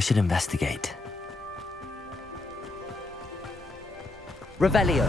I should investigate. Revelio.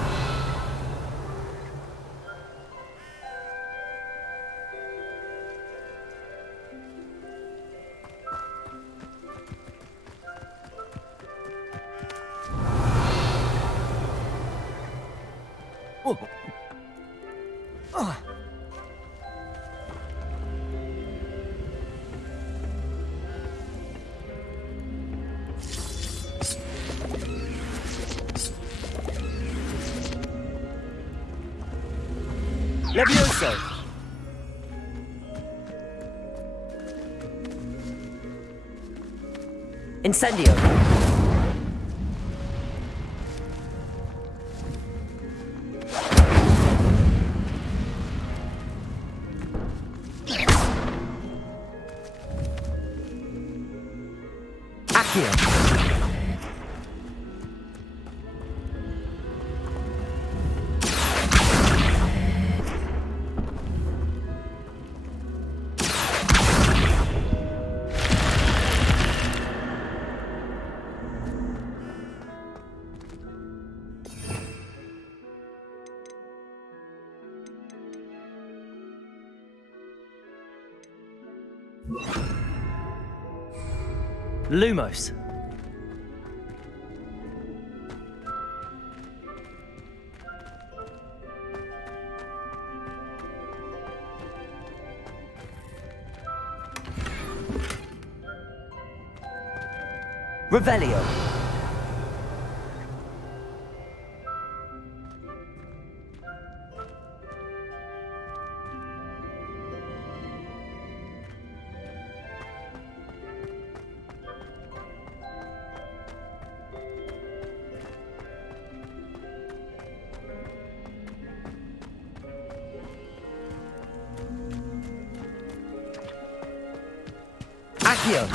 Levioso. Incendio. Accio. Lumos. Revelio. Accio.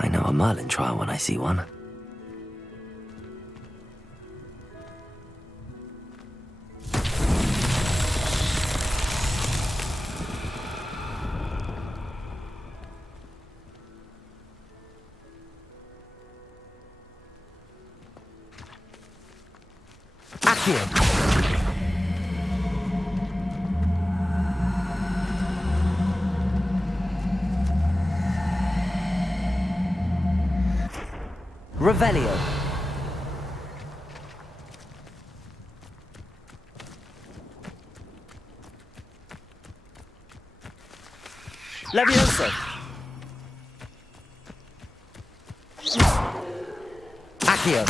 I know a Merlin trial when I see one. Accio. Revelio. Levioso. Accio.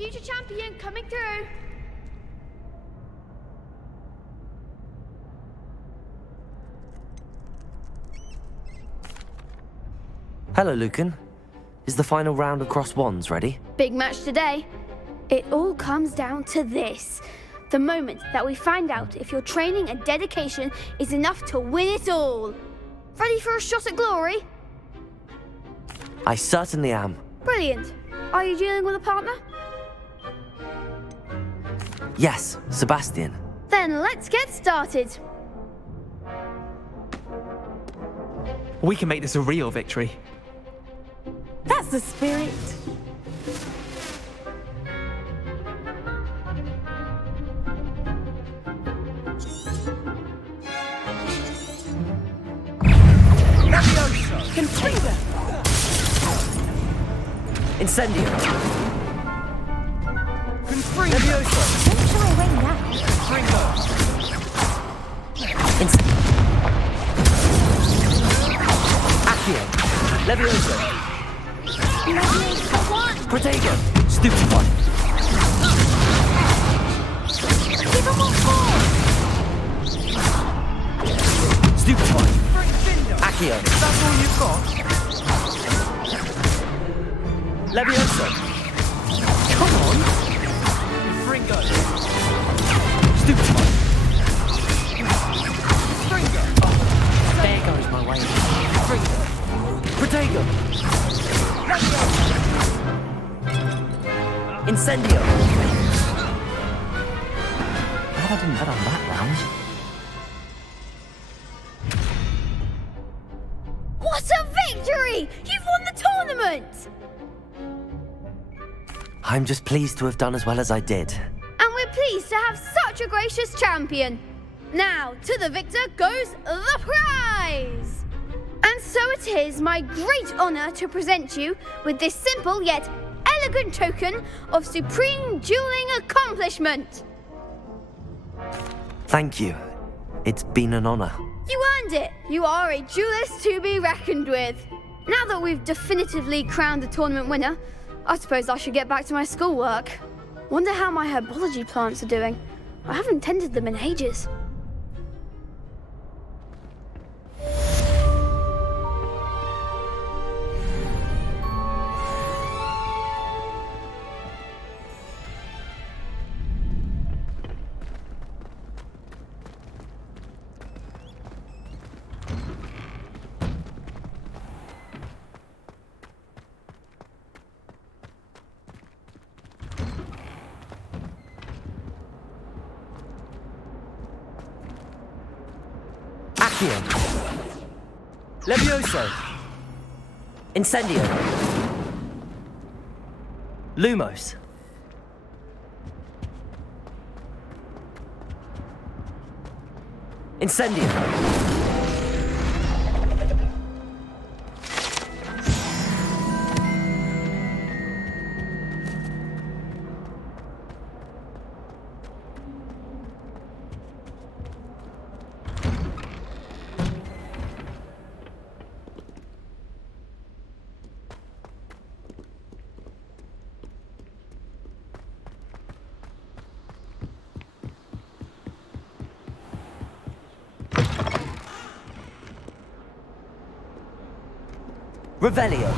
future champion coming through. Hello, Lucan. Is the final round of Cross Wands ready? Big match today. It all comes down to this. The moment that we find out if your training and dedication is enough to win it all. Ready for a shot at glory? I certainly am. Brilliant. Are you dealing with a partner? Yes, Sebastian. Then let's get started. We can make this a real victory. That's the spirit. Confringo. Incendio. Confringo. Don't shy away now. Confringo. Accio. Levioso. Come on. Protego. Stupefy. Give him one more. Stupefy. Confringo. Accio. That's all you've got? Levioso. Come on. Confringo. Stupefy. Confringo. There goes my way. Confringo. Protego. Incendio. Glad I didn't bet on that round. What a victory! You've won the tournament! I'm just pleased to have done as well as I did. And we're pleased to have such a gracious champion. Now, to the victor goes the prize! And so it is my great honor to present you with this simple yet elegant token of supreme dueling accomplishment. Thank you. It's been an honor. You earned it. You are a duelist to be reckoned with. Now that we've definitively crowned the tournament winner, I suppose I should get back to my schoolwork. Wonder how my herbology plants are doing. I haven't tended them in ages. Accio. Levioso. Incendio. Lumos. Incendio. Revelio.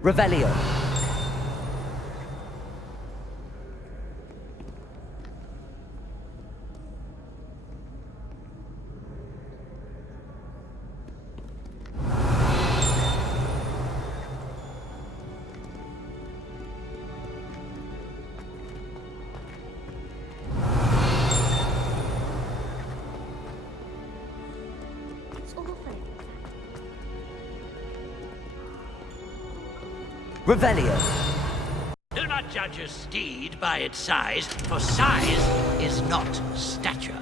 Revelio. Revelio. Do not judge a steed by its size, for size is not stature.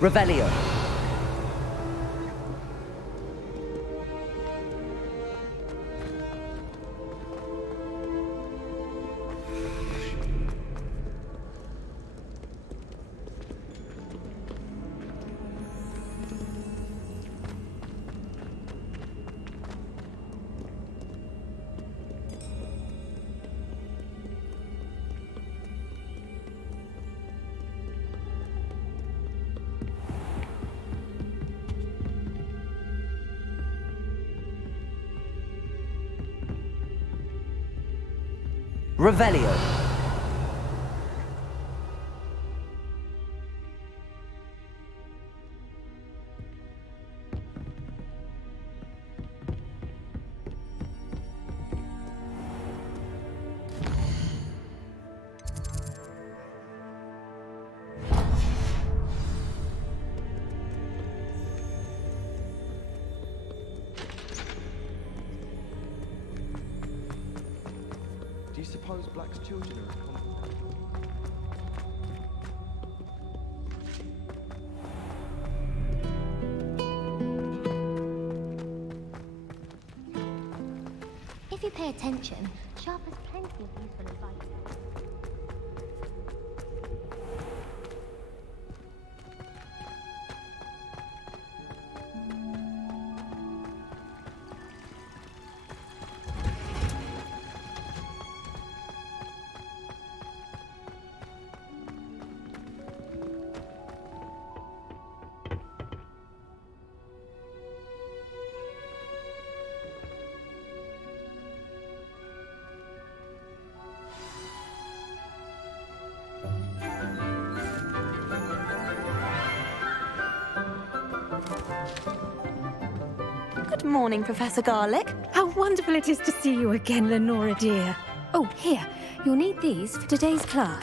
Revelio. Revelio. Do you suppose Black's children are common? If you pay attention, Sharp has plenty of useful advice. Good morning, Professor Garlick. How wonderful it is to see you again, Lenora dear. Oh, here, you'll need these for today's class.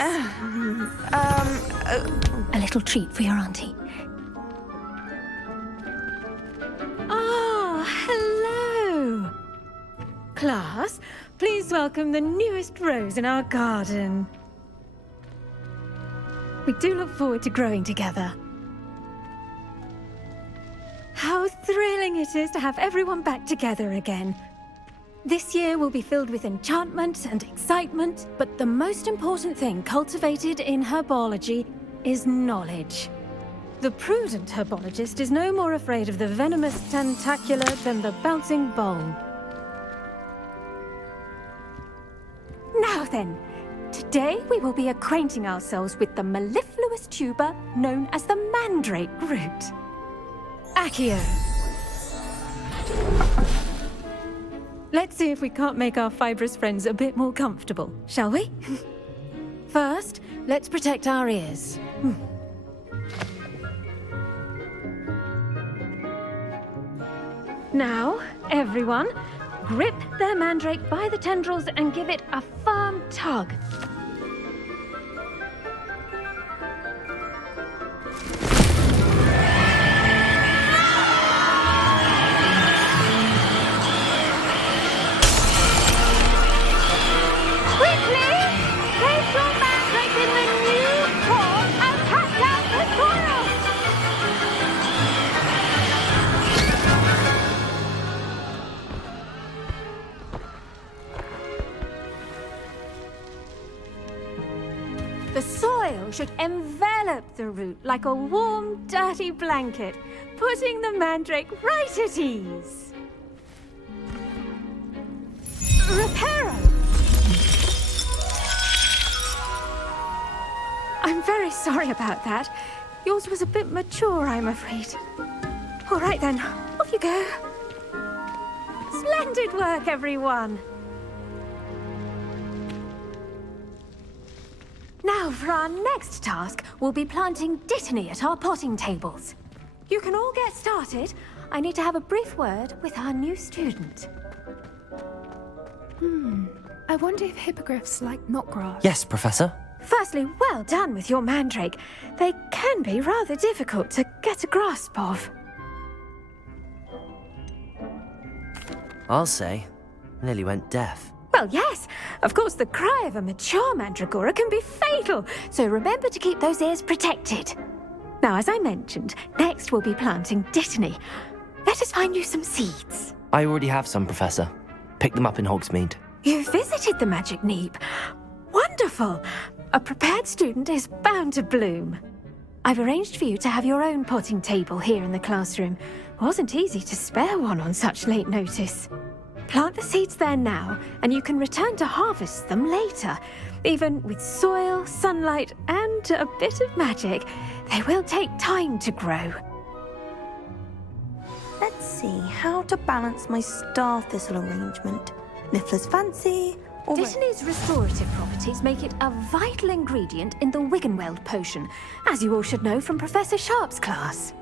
A little treat for your auntie. Ah, hello. Class, please welcome the newest rose in our garden. We do look forward to growing together. How thrilling it is to have everyone back together again. This year will be filled with enchantment and excitement, but the most important thing cultivated in herbology is knowledge. The prudent herbologist is no more afraid of the venomous tentacula than the bouncing bulb. Now then, today we will be acquainting ourselves with the mellifluous tuber known as the mandrake root. Accio. Let's see if we can't make our fibrous friends a bit more comfortable, shall we? First, let's protect our ears. Now, everyone, grip their mandrake by the tendrils and give it a firm tug. The soil should envelop the root like a warm, dirty blanket, putting the mandrake right at ease. Reparo! I'm very sorry about that. Yours was a bit mature, I'm afraid. All right then, off you go. Splendid! Splendid work, everyone! Now, for our next task, we'll be planting Dittany at our potting tables. You can all get started. I need to have a brief word with our new student. I wonder if hippogriffs like knotgrass. Yes, Professor. Firstly, well done with your mandrake. They can be rather difficult to get a grasp of. I'll say. Nearly went deaf. Well, yes. Of course, the cry of a mature mandragora can be fatal, so remember to keep those ears protected. Now, as I mentioned, next we'll be planting Dittany. Let us find you some seeds. I already have some, Professor. Picked them up in Hogsmeade. You visited the Magic Neep. Wonderful. A prepared student is bound to bloom. I've arranged for you to have your own potting table here in the classroom. Wasn't easy to spare one on such late notice. Plant the seeds there now, and you can return to harvest them later. Even with soil, sunlight, and a bit of magic, they will take time to grow. Let's see how to balance my star thistle arrangement. Niffler's fancy, or... Dittany's restorative properties make it a vital ingredient in the Wiggenweld potion, as you all should know from Professor Sharp's class.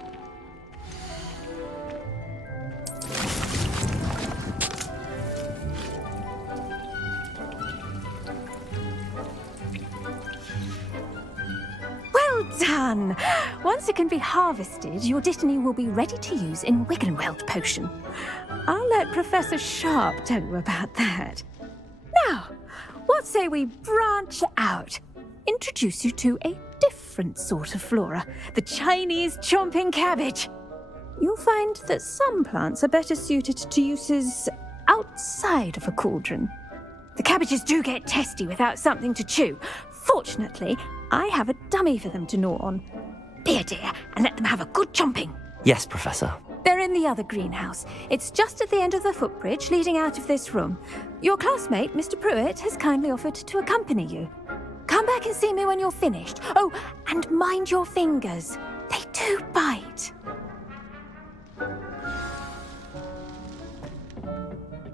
Well done! Once it can be harvested, your Dittany will be ready to use in Wiggenweld potion. I'll let Professor Sharp tell you about that. Now, what say we branch out? Introduce you to a different sort of flora, the Chinese chomping cabbage. You'll find that some plants are better suited to uses outside of a cauldron. The cabbages do get testy without something to chew. Fortunately, I have a dummy for them to gnaw on. Be a dear and let them have a good chomping. Yes, Professor. They're in the other greenhouse. It's just at the end of the footbridge leading out of this room. Your classmate, Mr. Pruitt, has kindly offered to accompany you. Come back and see me when you're finished. Oh, and mind your fingers. They do bite.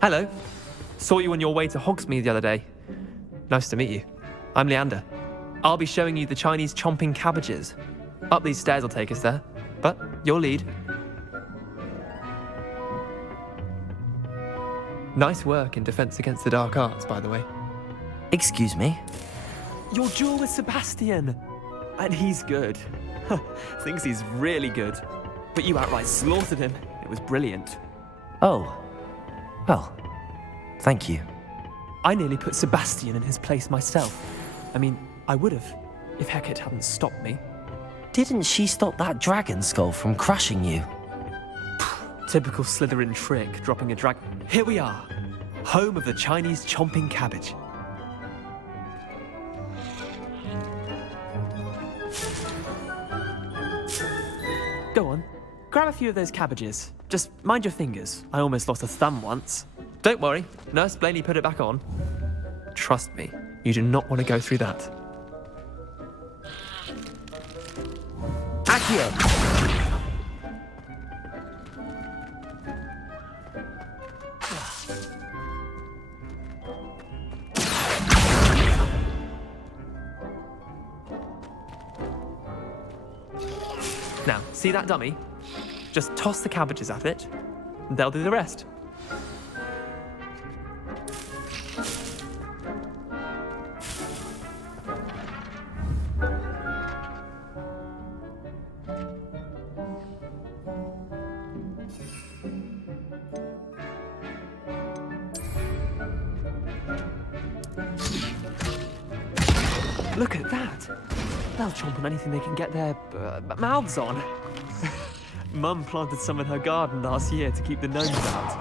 Hello. Saw you on your way to Hogsmeade the other day. Nice to meet you. I'm Leander. I'll be showing you the Chinese chomping cabbages. Up these stairs will take us there, but your lead. Nice work in Defense Against the Dark Arts, by the way. Excuse me? Your duel with Sebastian! And he's good. Thinks he's really good. But you outright slaughtered him. It was brilliant. Oh. Well, thank you. I nearly put Sebastian in his place myself. I mean, I would have, if Hecate hadn't stopped me. Didn't she stop that dragon skull from crushing you? Typical Slytherin trick, dropping a drag... Here we are, home of the Chinese chomping cabbage. Go on, grab a few of those cabbages. Just mind your fingers. I almost lost a thumb once. Don't worry, Nurse Blaney put it back on. Trust me, you do not want to go through that. Accio! Now, see that dummy? Just toss the cabbages at it, and they'll do the rest. Look at that! They'll chomp on anything they can get their mouths on. Mum planted some in her garden last year to keep the gnomes out.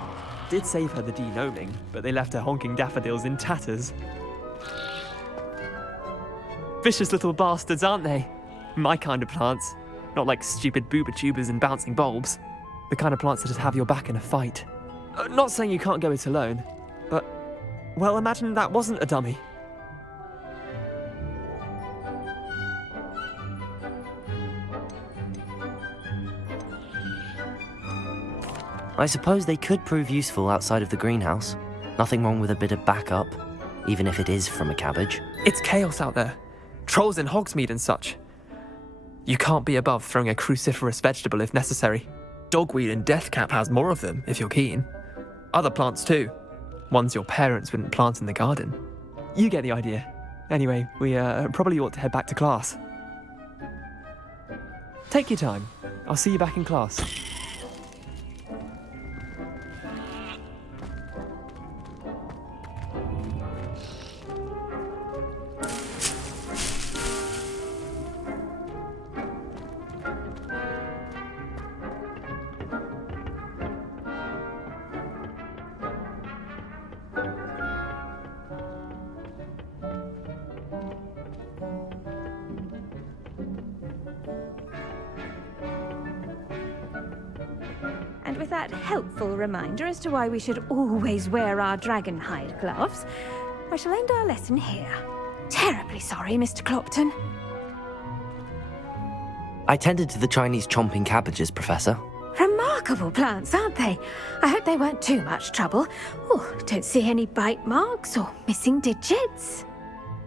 Did save her the de-gnoming, but they left her honking daffodils in tatters. Vicious little bastards, aren't they? My kind of plants. Not like stupid booba tubers and bouncing bulbs. The kind of plants that'd have your back in a fight. Not saying you can't go it alone, but... well, imagine that wasn't a dummy. I suppose they could prove useful outside of the greenhouse. Nothing wrong with a bit of backup, even if it is from a cabbage. It's chaos out there. Trolls in Hogsmeade and such. You can't be above throwing a cruciferous vegetable if necessary. Dogweed and deathcap has more of them, if you're keen. Other plants too. Ones your parents wouldn't plant in the garden. You get the idea. Anyway, we probably ought to head back to class. Take your time. I'll see you back in class. And with that helpful reminder as to why we should always wear our dragon hide gloves, I shall end our lesson here. Terribly sorry, Mr. Clopton. I tended to the Chinese chomping cabbages, Professor. Remarkable plants, aren't they? I hope they weren't too much trouble. Oh, don't see any bite marks or missing digits.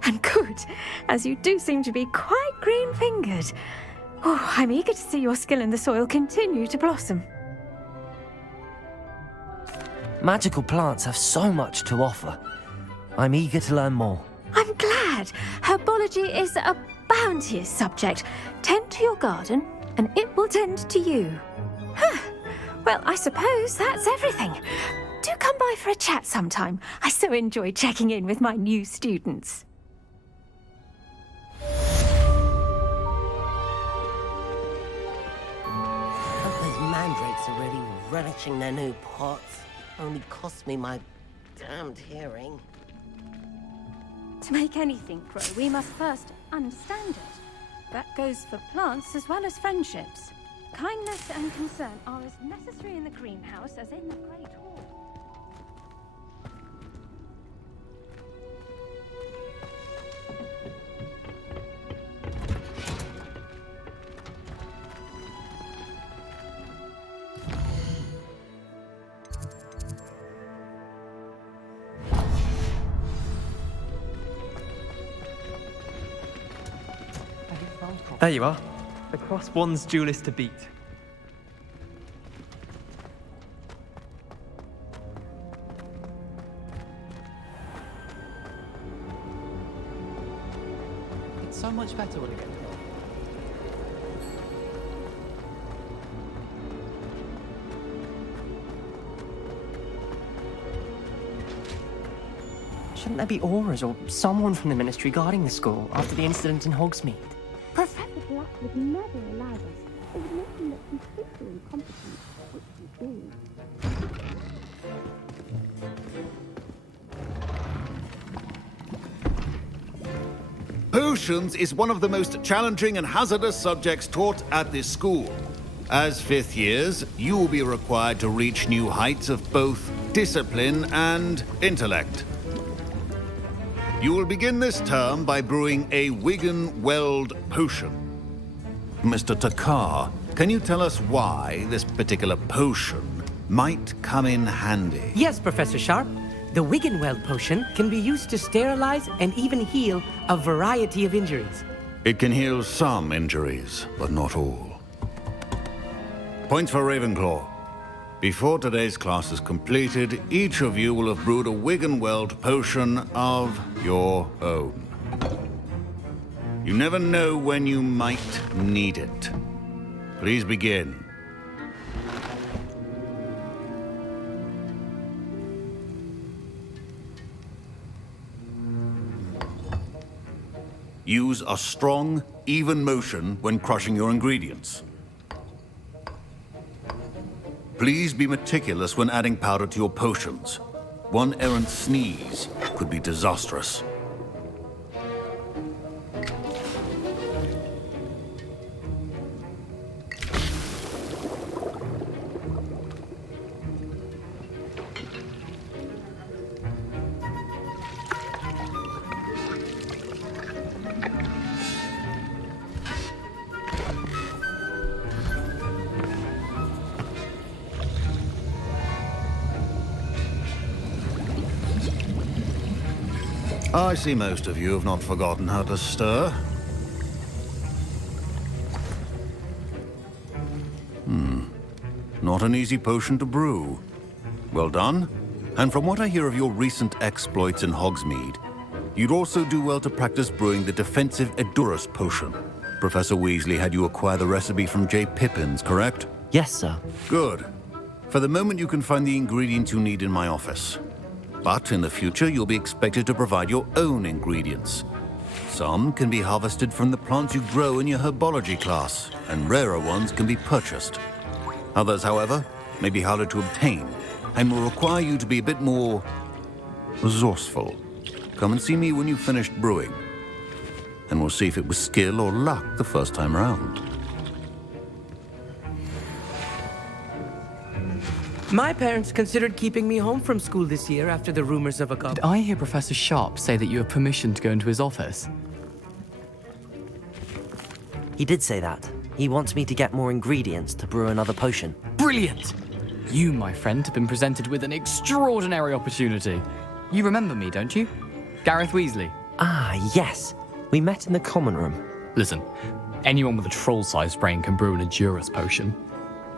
And good, as you do seem to be quite green-fingered. Oh, I'm eager to see your skill in the soil continue to blossom. Magical plants have so much to offer. I'm eager to learn more. I'm glad. Herbology is a bounteous subject. Tend to your garden, and it will tend to you. Huh. Well, I suppose that's everything. Do come by for a chat sometime. I so enjoy checking in with my new students. Those mandrakes are really relishing their new pots. Only cost me my damned hearing. To make anything grow, we must first understand it. That goes for plants as well as friendships. Kindness and concern are as necessary in the greenhouse as in the Great Hall. There you are. The Cross Wands duelist to beat. It's so much better when it gets dark. Shouldn't there be auras or someone from the Ministry guarding the school after the incident in Hogsmeade? Professor Black would never allow us. It would make him look completely incompetent, which he is. Potions is one of the most challenging and hazardous subjects taught at this school. As fifth years, you will be required to reach new heights of both discipline and intellect. You will begin this term by brewing a Wigan-Weld potion. Mr. Takar, can you tell us why this particular potion might come in handy? Yes, Professor Sharp. The Wigan-Weld potion can be used to sterilize and even heal a variety of injuries. It can heal some injuries, but not all. Points for Ravenclaw. Before today's class is completed, each of you will have brewed a Wigan-Weld potion of your own. You never know when you might need it. Please begin. Use a strong, even motion when crushing your ingredients. Please be meticulous when adding powder to your potions. One errant sneeze could be disastrous. I see most of you have not forgotten how to stir. Not an easy potion to brew. Well done. And from what I hear of your recent exploits in Hogsmeade, you'd also do well to practice brewing the defensive Edurus potion. Professor Weasley had you acquire the recipe from J. Pippin's, correct? Yes, sir. Good. For the moment, you can find the ingredients you need in my office. But in the future, you'll be expected to provide your own ingredients. Some can be harvested from the plants you grow in your herbology class, and rarer ones can be purchased. Others, however, may be harder to obtain, and will require you to be a bit more resourceful. Come and see me when you've finished brewing, and we'll see if it was skill or luck the first time around. My parents considered keeping me home from school this year after the rumors of a Did I hear Professor Sharp say that you have permission to go into his office? He did say that. He wants me to get more ingredients to brew another potion. Brilliant! You, my friend, have been presented with an extraordinary opportunity. You remember me, don't you? Gareth Weasley. Ah, yes. We met in the common room. Listen, anyone with a troll-sized brain can brew an Edurus potion.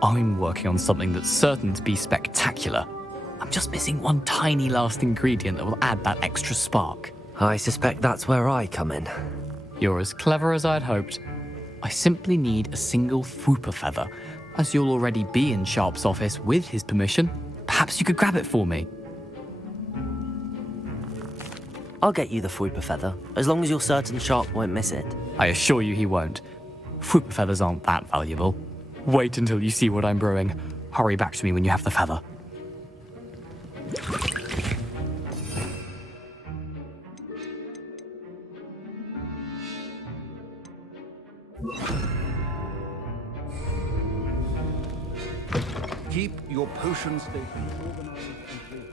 I'm working on something that's certain to be spectacular. I'm just missing one tiny last ingredient that will add that extra spark. I suspect that's where I come in. You're as clever as I'd hoped. I simply need a single Fwooper feather. As you'll already be in Sharp's office with his permission, perhaps you could grab it for me. I'll get you the Fwooper feather, as long as you're certain Sharp won't miss it. I assure you he won't. Fwooper feathers aren't that valuable. Wait until you see what I'm brewing. Hurry back to me when you have the feather. Keep your potion station organized and clear.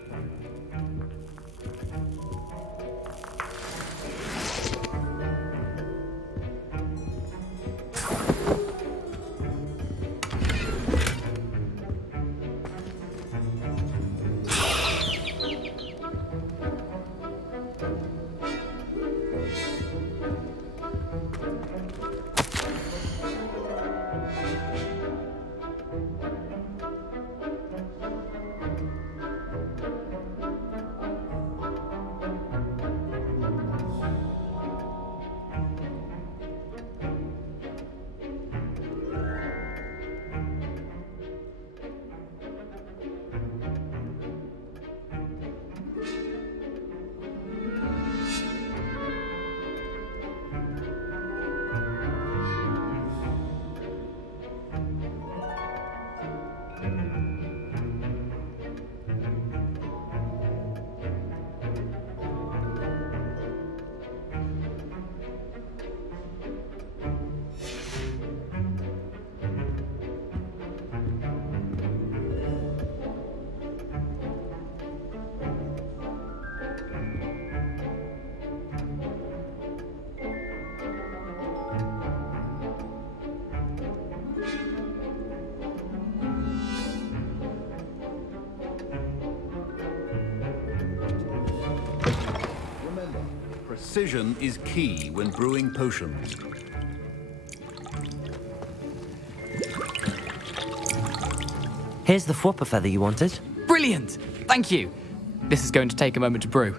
Precision is key when brewing potions. Here's the Fwooper feather you wanted. Brilliant! Thank you! This is going to take a moment to brew.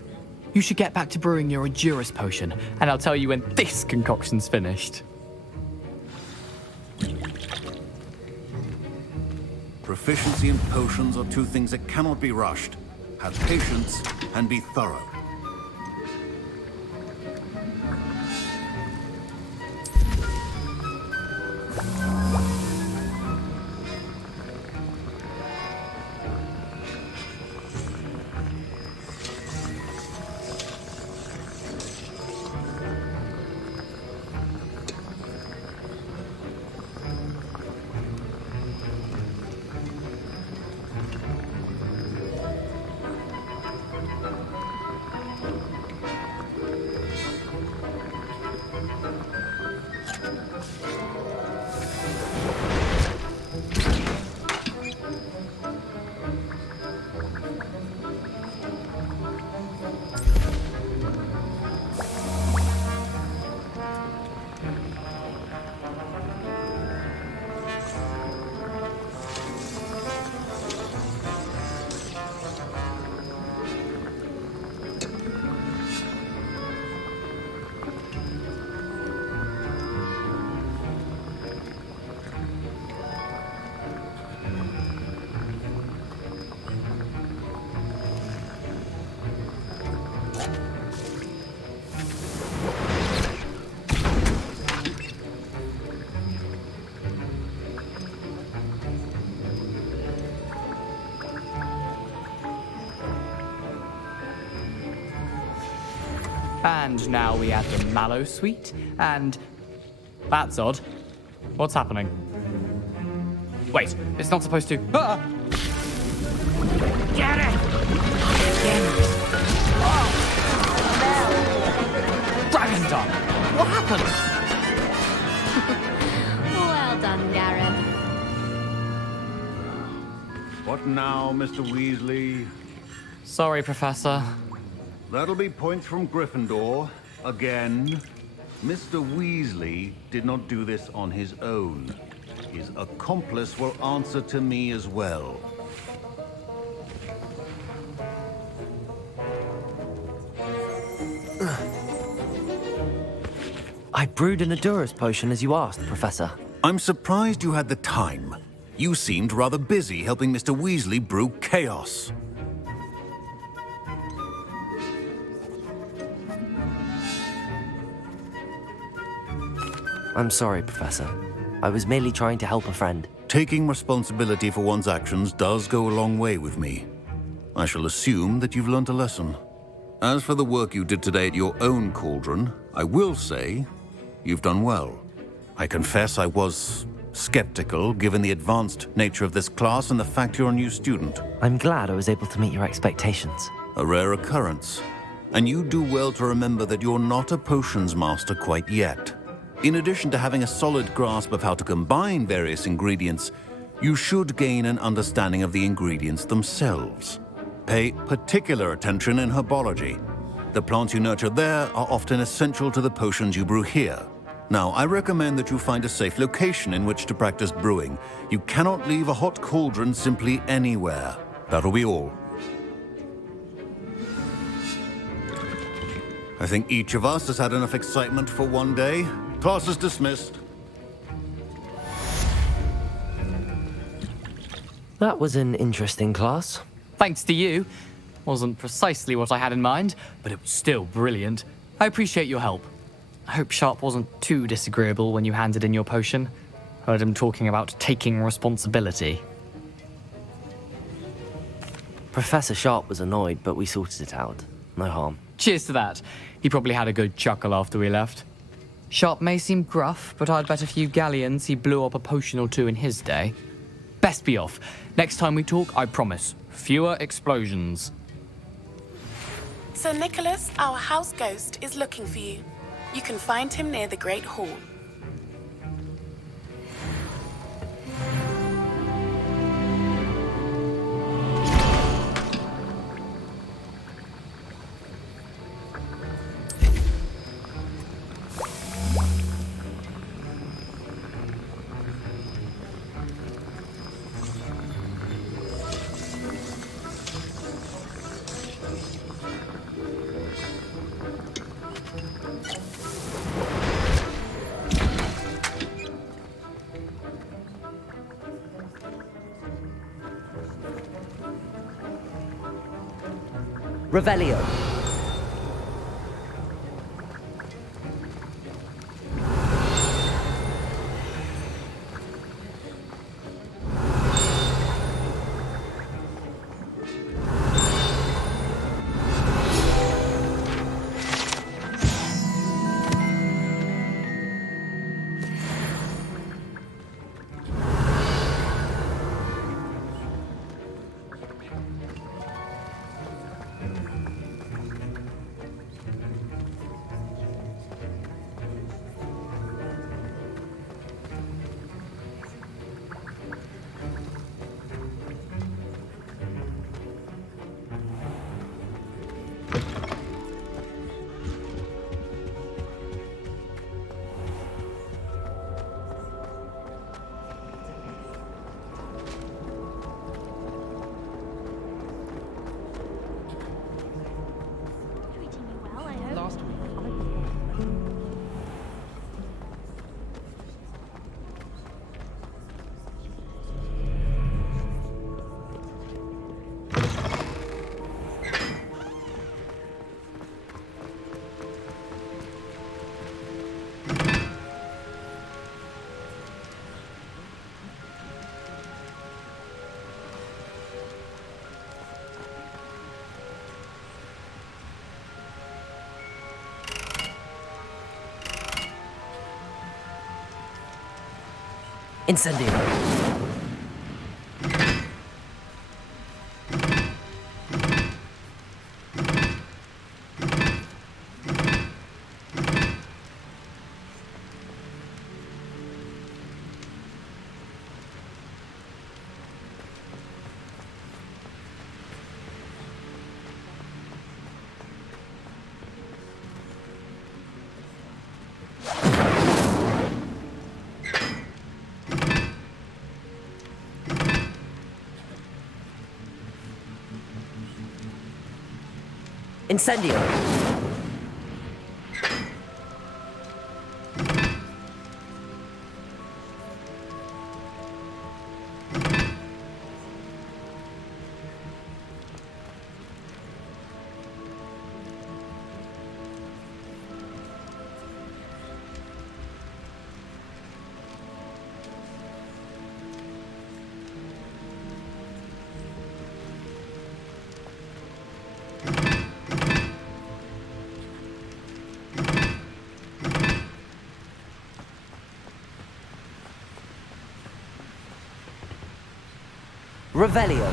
You should get back to brewing your Edurus potion, and I'll tell you when this concoction's finished. Proficiency in potions are two things that cannot be rushed. Have patience and be thorough. And now we add the mallow sweet, and... That's odd. What's happening? Wait, it's not supposed to... Ah! Get it! Dragon done! What happened? Well done, Gareth. What now, Mr. Weasley? Sorry, Professor. That'll be points from Gryffindor. Again. Mr. Weasley did not do this on his own. His accomplice will answer to me as well. I brewed an Adurus potion as you asked, Professor. I'm surprised you had the time. You seemed rather busy helping Mr. Weasley brew chaos. I'm sorry, Professor. I was merely trying to help a friend. Taking responsibility for one's actions does go a long way with me. I shall assume that you've learnt a lesson. As for the work you did today at your own cauldron, I will say you've done well. I confess I was skeptical, given the advanced nature of this class and the fact you're a new student. I'm glad I was able to meet your expectations. A rare occurrence. And you do well to remember that you're not a potions master quite yet. In addition to having a solid grasp of how to combine various ingredients, you should gain an understanding of the ingredients themselves. Pay particular attention in herbology. The plants you nurture there are often essential to the potions you brew here. Now, I recommend that you find a safe location in which to practice brewing. You cannot leave a hot cauldron simply anywhere. That'll be all. I think each of us has had enough excitement for one day. Class is dismissed. That was an interesting class. Thanks to you. Wasn't precisely what I had in mind, but it was still brilliant. I appreciate your help. I hope Sharp wasn't too disagreeable when you handed in your potion. Heard him talking about taking responsibility. Professor Sharp was annoyed, but we sorted it out. No harm. Cheers to that. He probably had a good chuckle after we left. Sharp may seem gruff, but I'd bet a few galleons he blew up a potion or two in his day. Best be off. Next time we talk, I promise, fewer explosions. Sir Nicholas, our house ghost, is looking for you. You can find him near the Great Hall. Revelio. Incendio. Incendio. Revelio.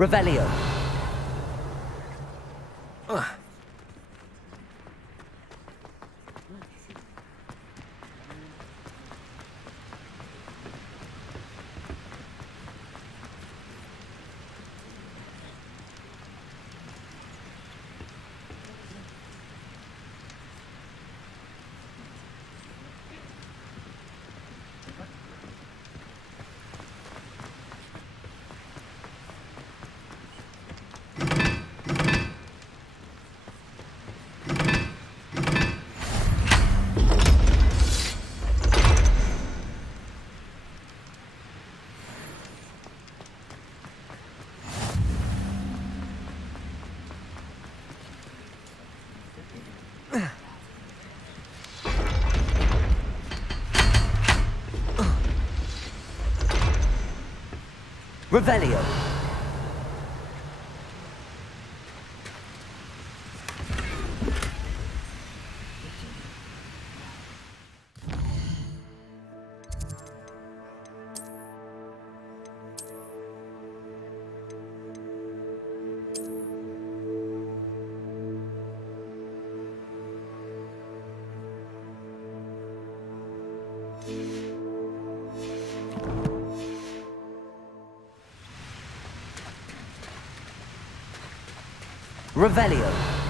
Revelio. Revelio. Revelio.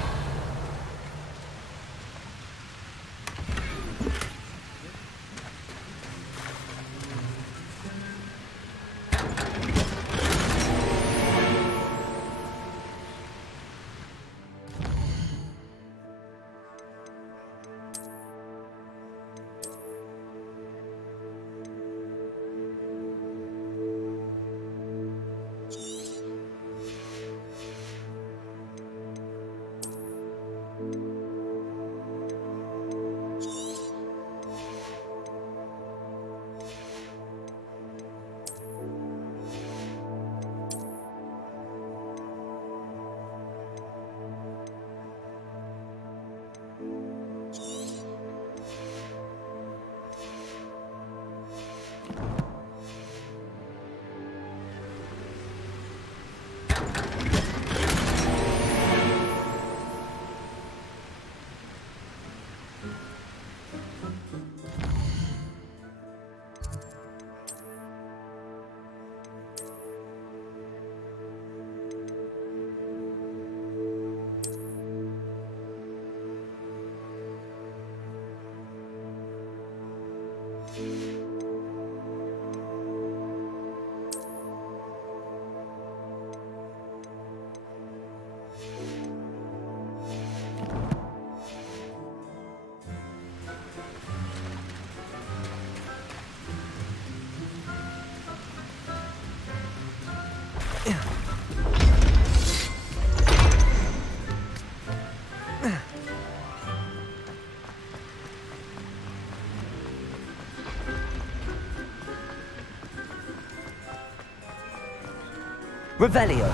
Revelio.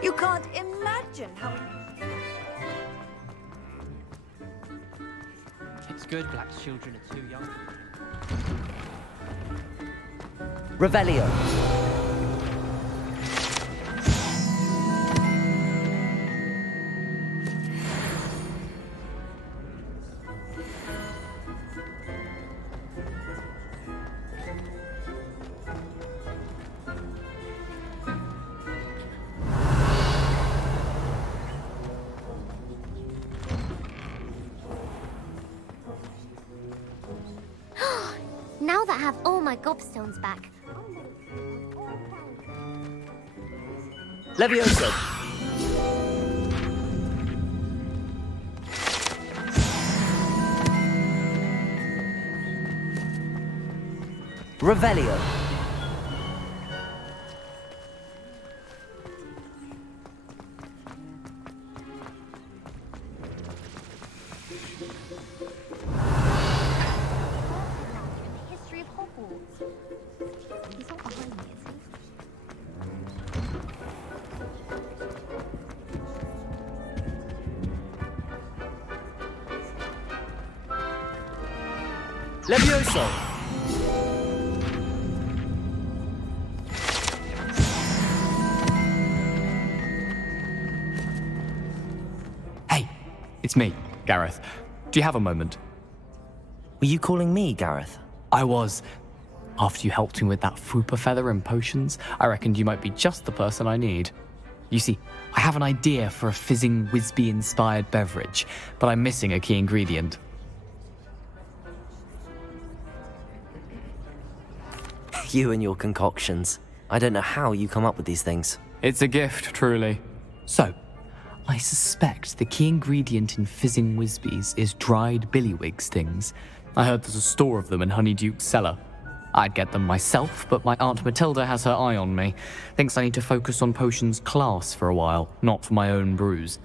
You can't imagine how... It's good Black's children are too young. Revelio. Now that I have all my gobstones back. Levioso. Revelio. History of Hogwarts. He's not behind me, is he? Levioso. Hey, it's me, Gareth. Do you have a moment? Were you calling me, Gareth? I was. After you helped me with that Fupa feather and potions, I reckoned you might be just the person I need. You see, I have an idea for a fizzing Whizbee-inspired beverage, but I'm missing a key ingredient. You and your concoctions. I don't know how you come up with these things. It's a gift, truly. So, I suspect the key ingredient in fizzing Whizbees is dried billywig stings. I heard there's a store of them in Honeyduke's cellar. I'd get them myself, but my Aunt Matilda has her eye on me. Thinks I need to focus on potions class for a while, not for my own brews.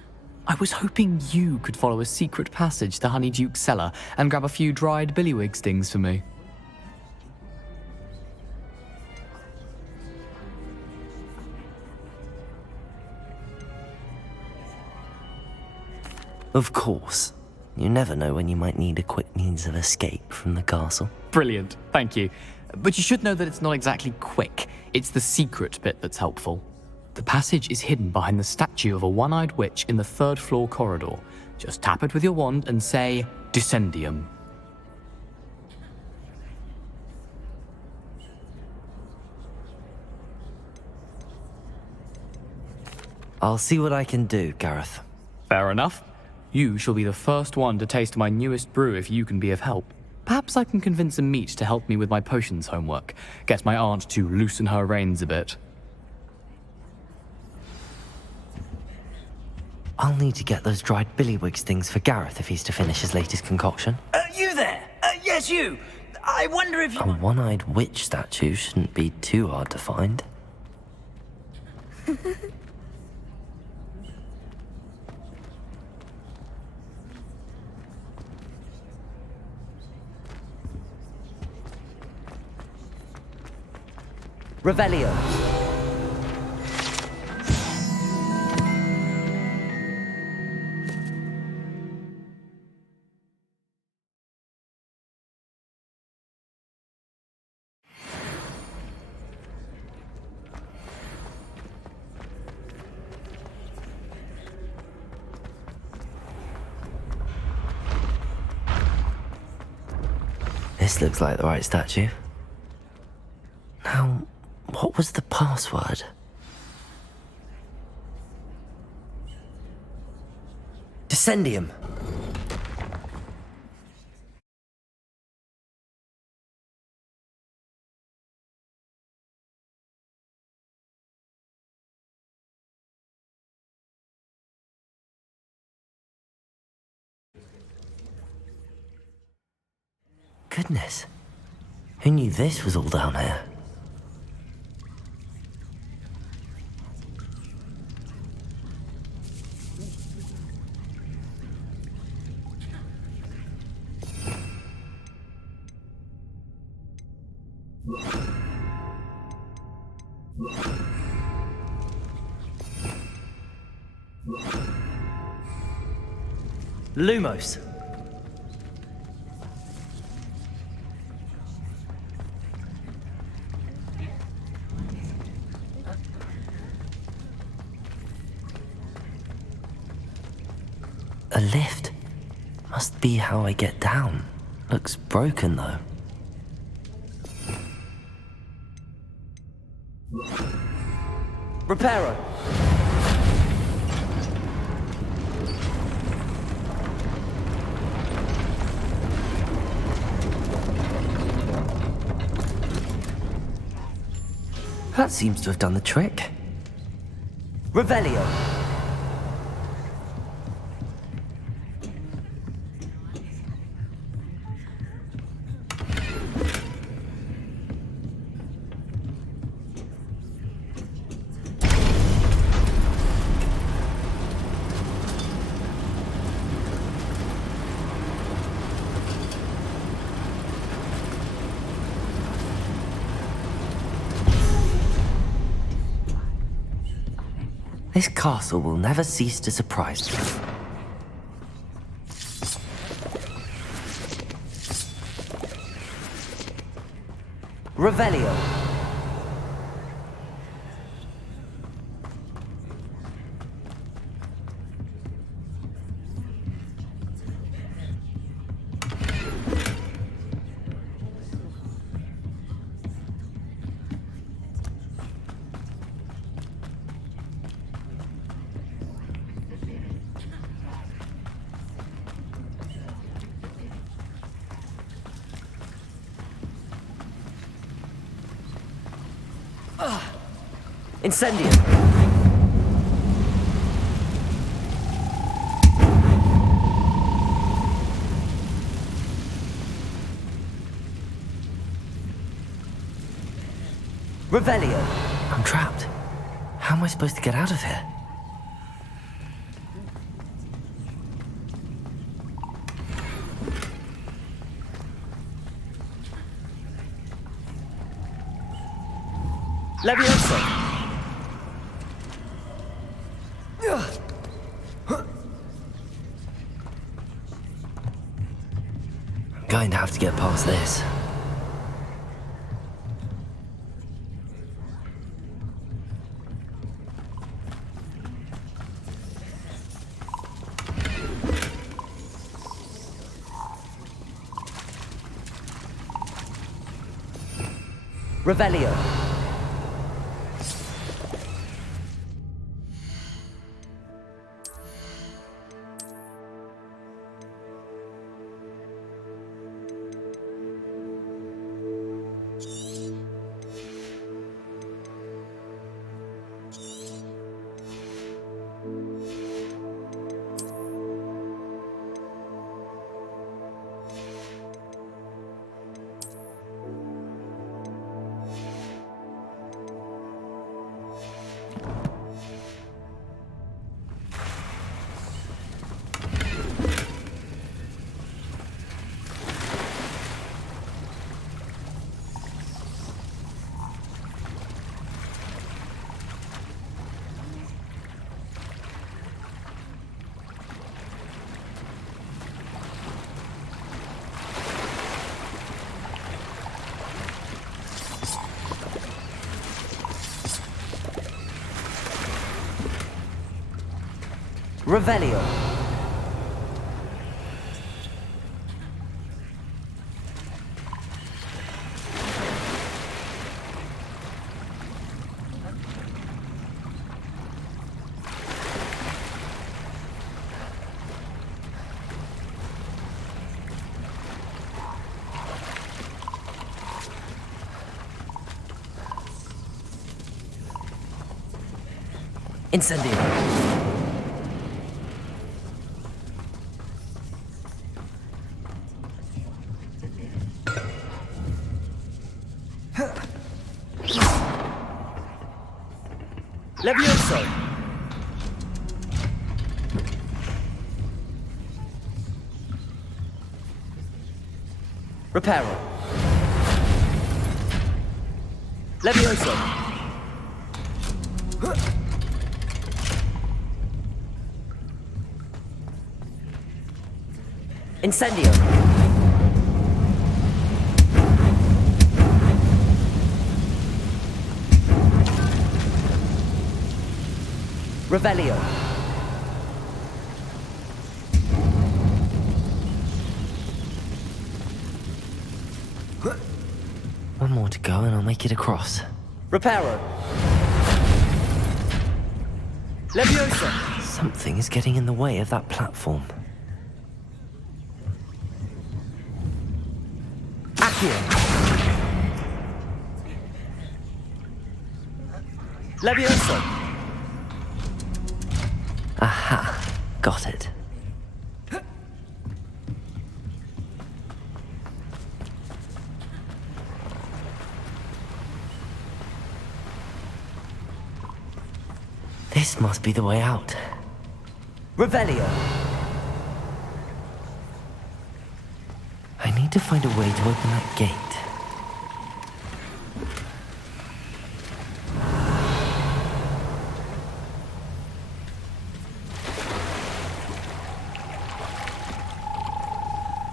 I was hoping you could follow a secret passage to Honeyduke's cellar and grab a few dried billywig stings for me. Of course. You never know when you might need a quick means of escape from the castle. Brilliant, thank you. But you should know that it's not exactly quick. It's the secret bit that's helpful. The passage is hidden behind the statue of a one-eyed witch in the third-floor corridor. Just tap it with your wand and say, Descendium. I'll see what I can do, Gareth. Fair enough. You shall be the first one to taste my newest brew if you can be of help. Perhaps I can convince a meat to help me with my potions homework. Get my aunt to loosen her reins a bit. I'll need to get those dried billywig things for Gareth if he's to finish his latest concoction. You there? Yes, you. I wonder if you... A one-eyed witch statue shouldn't be too hard to find. Revelio. This looks like the right statue. Now, what was the password? Descendium. goodness. Who knew this was all down here? Lumos. A lift. Must be how I get down. Looks broken though. Reparo. That seems to have done the trick. Revelio. This castle will never cease to surprise me. Revelio. Incendium. Revelio. I'm trapped. How am I supposed to get out of here? Levioso. I'm going to have to get past this. Revelio. Revelio. Incendio. Levioso! Reparo! Levioso! Incendio! Revelio! One more to go and I'll make it across. Reparo! Leviosa! Something is getting in the way of that platform. Accio! Leviosa! Aha, got it. This must be the way out. Revelio! I need to find a way to open that gate.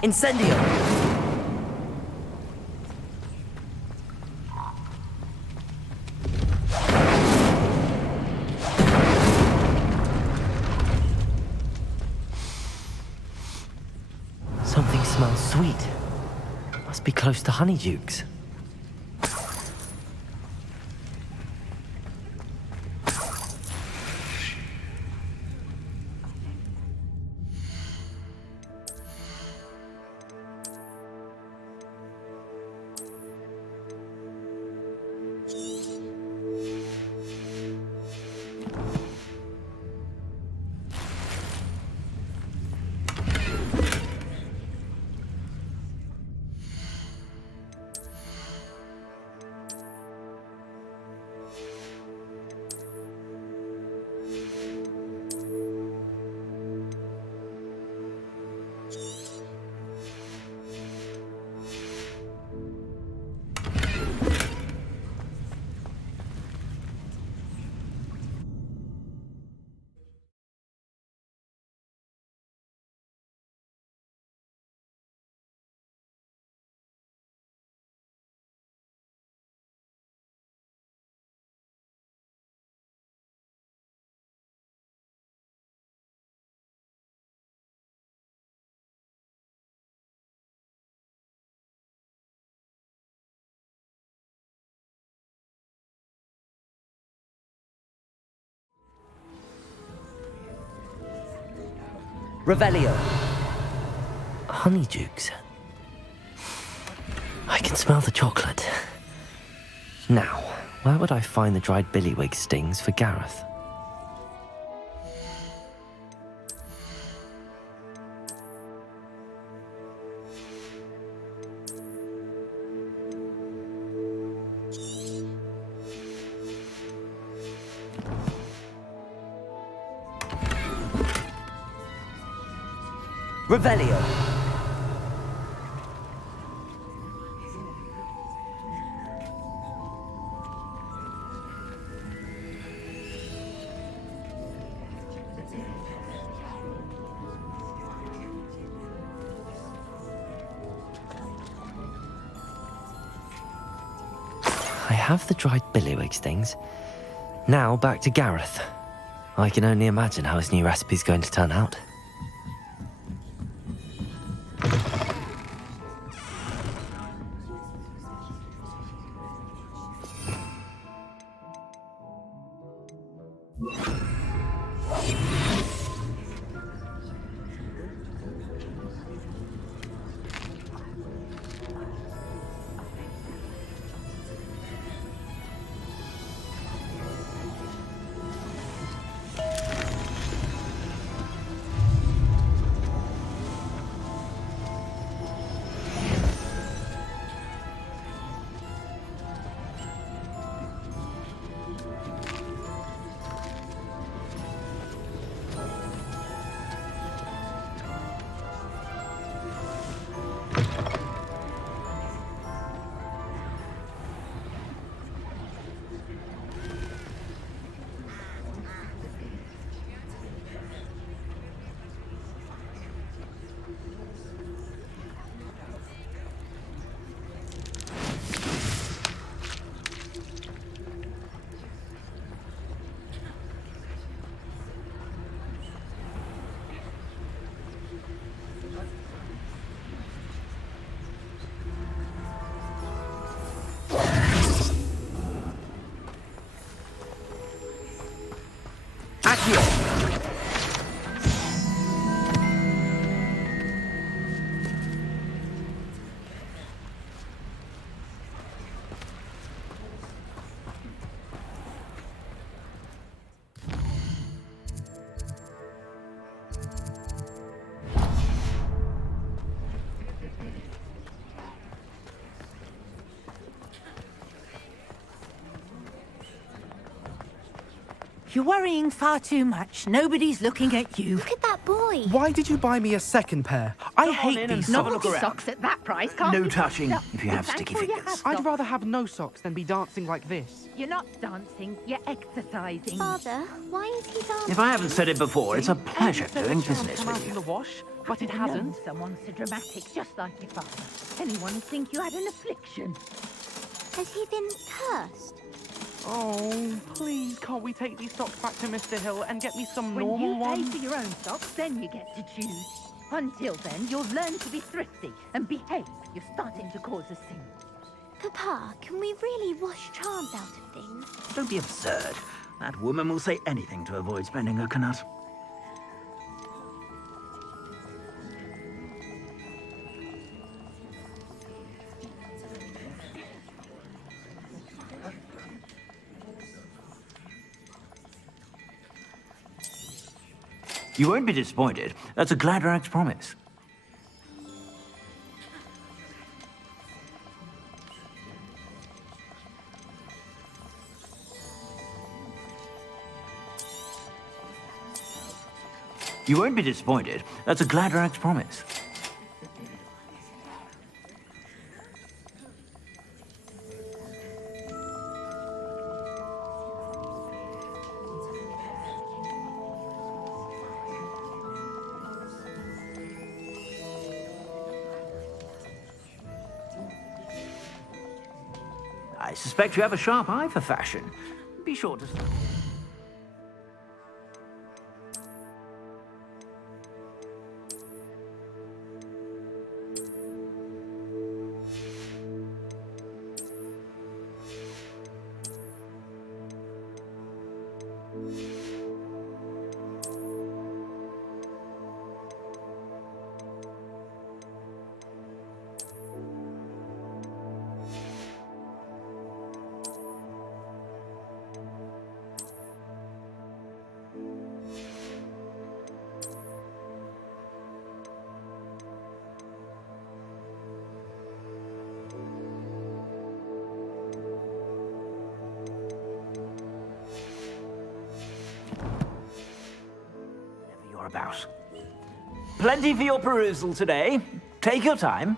Incendio! Something smells sweet. Must be close to Honeydukes. Revelio! Honeydukes. I can smell the chocolate. Now, where would I find the dried billywig stings for Gareth? Revelio! I have the dried billywig stings. Now back to Gareth. I can only imagine how his new recipe's going to turn out. You're worrying far too much. Nobody's looking at you. Look at that boy. Why did you buy me a second pair? I hate these socks. Socks at that price, can't No be touching picked up. if you have Be sticky thankful you fingers. have I'd rather have no socks than be dancing like this. You're not dancing, you're exercising. Father, why is he dancing? If I haven't said it before, it's a pleasure doing business Come out with in you. the wash, but it No, hasn't. someone so dramatic, just like your father. Anyone would think you had an affliction. Has he been cursed? Oh, please, can't we take these socks back to Mr. Hill and get me some When normal you pay ones? for your own socks, then you get to choose. Until then, you'll learn to be thrifty and behave. You're starting to cause a scene. Papa, can we really wash charms out of things? Don't be absurd. That woman will say anything to avoid spending her knut. You won't be disappointed. That's a Gladrax promise. You won't be disappointed. That's a Gladrax promise. I suspect you have a sharp eye for fashion. Be sure to... You're about. Plenty for your perusal today. Take your time.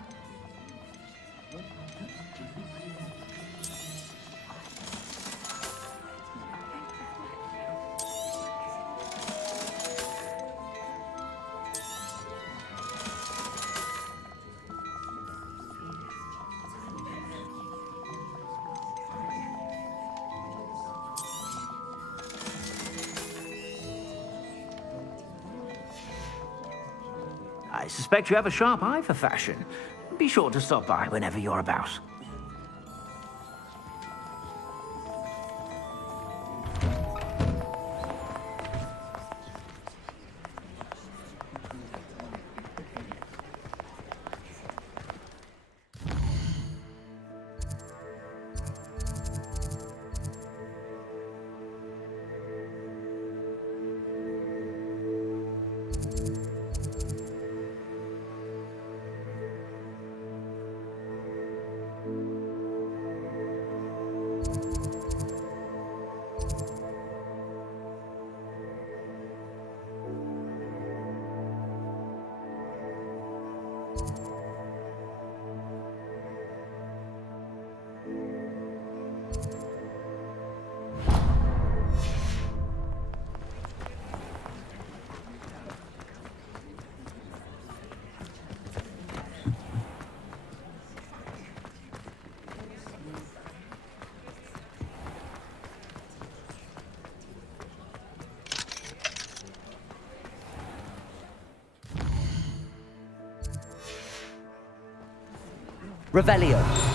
I suspect you have a sharp eye for fashion. Be sure to stop by whenever you're about. Revelio.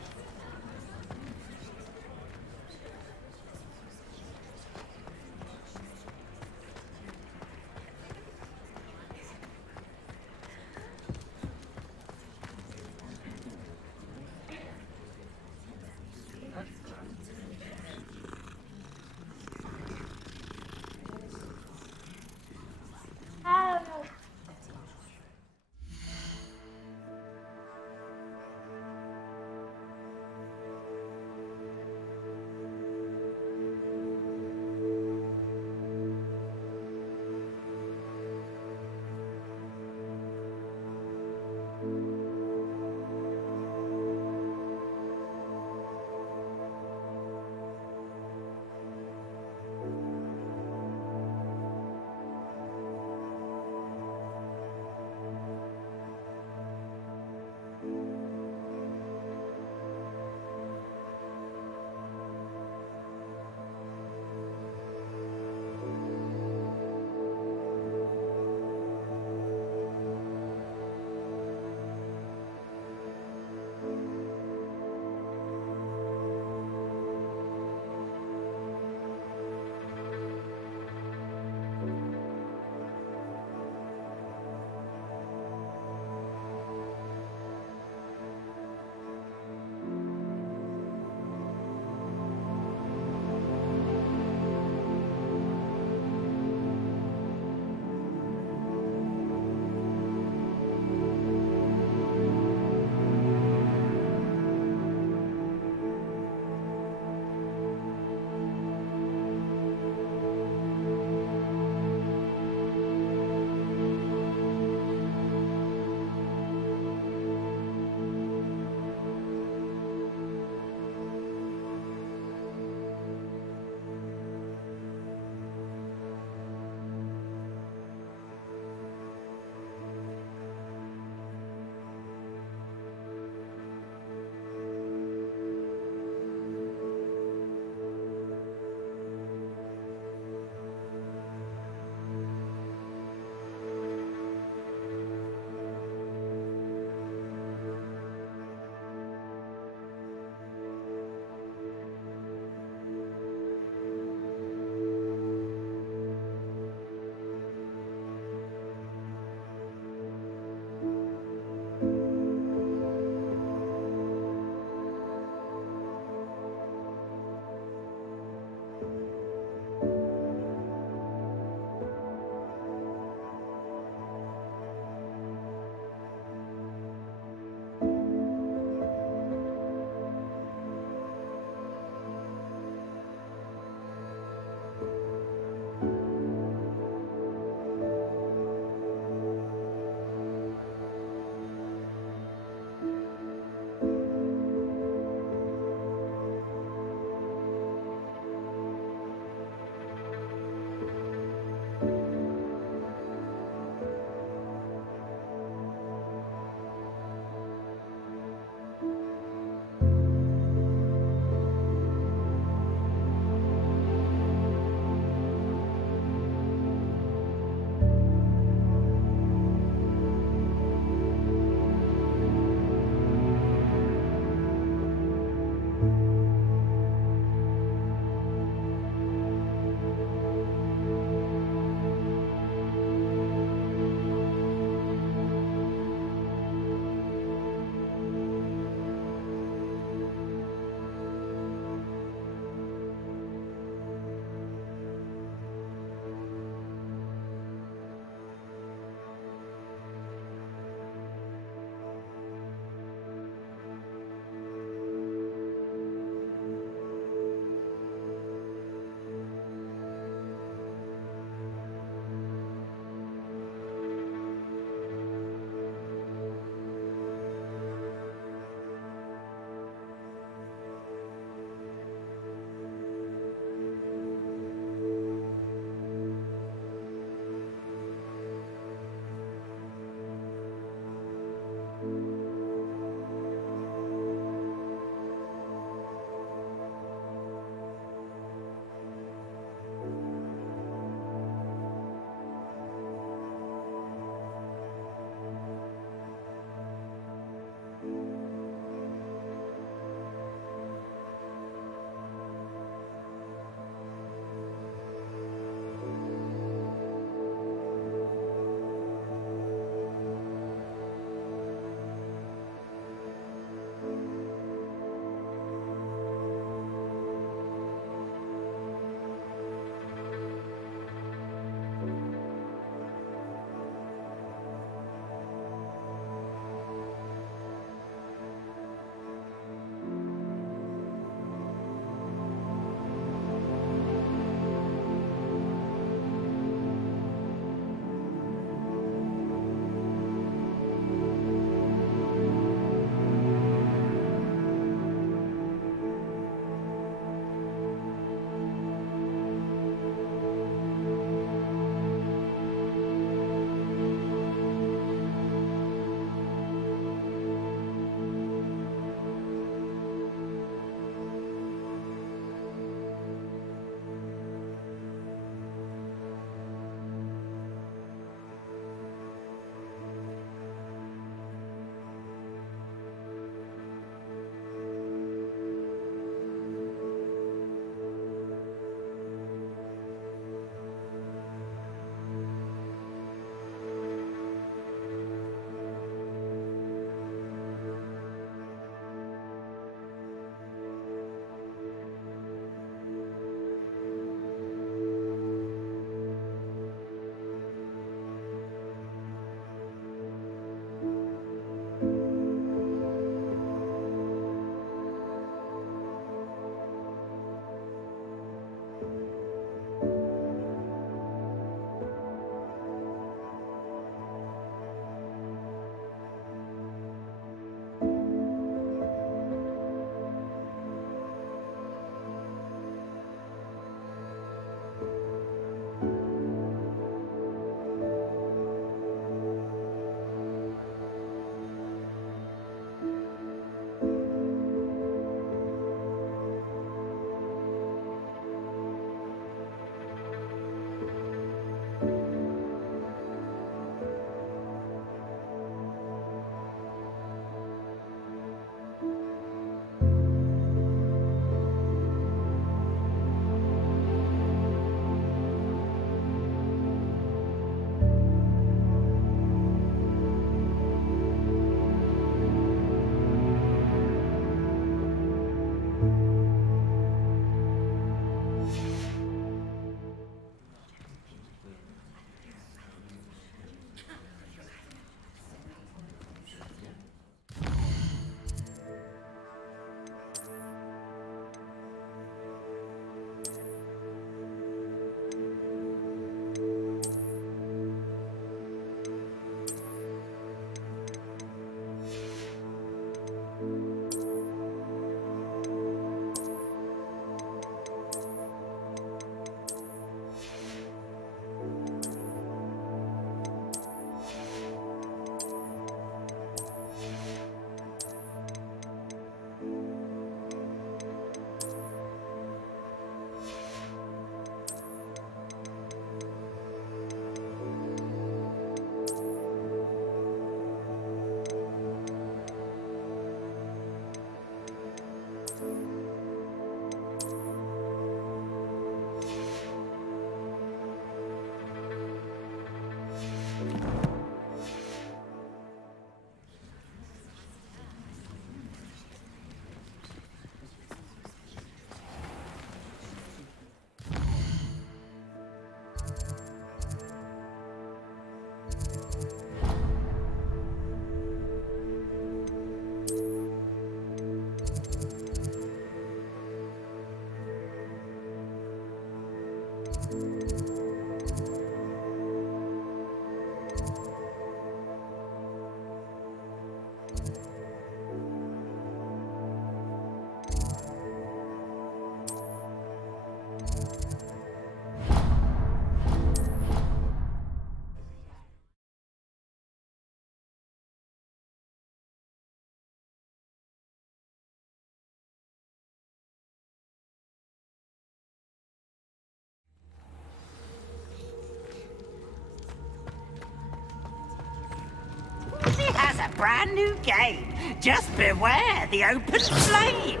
brand new game. Just beware the open flame.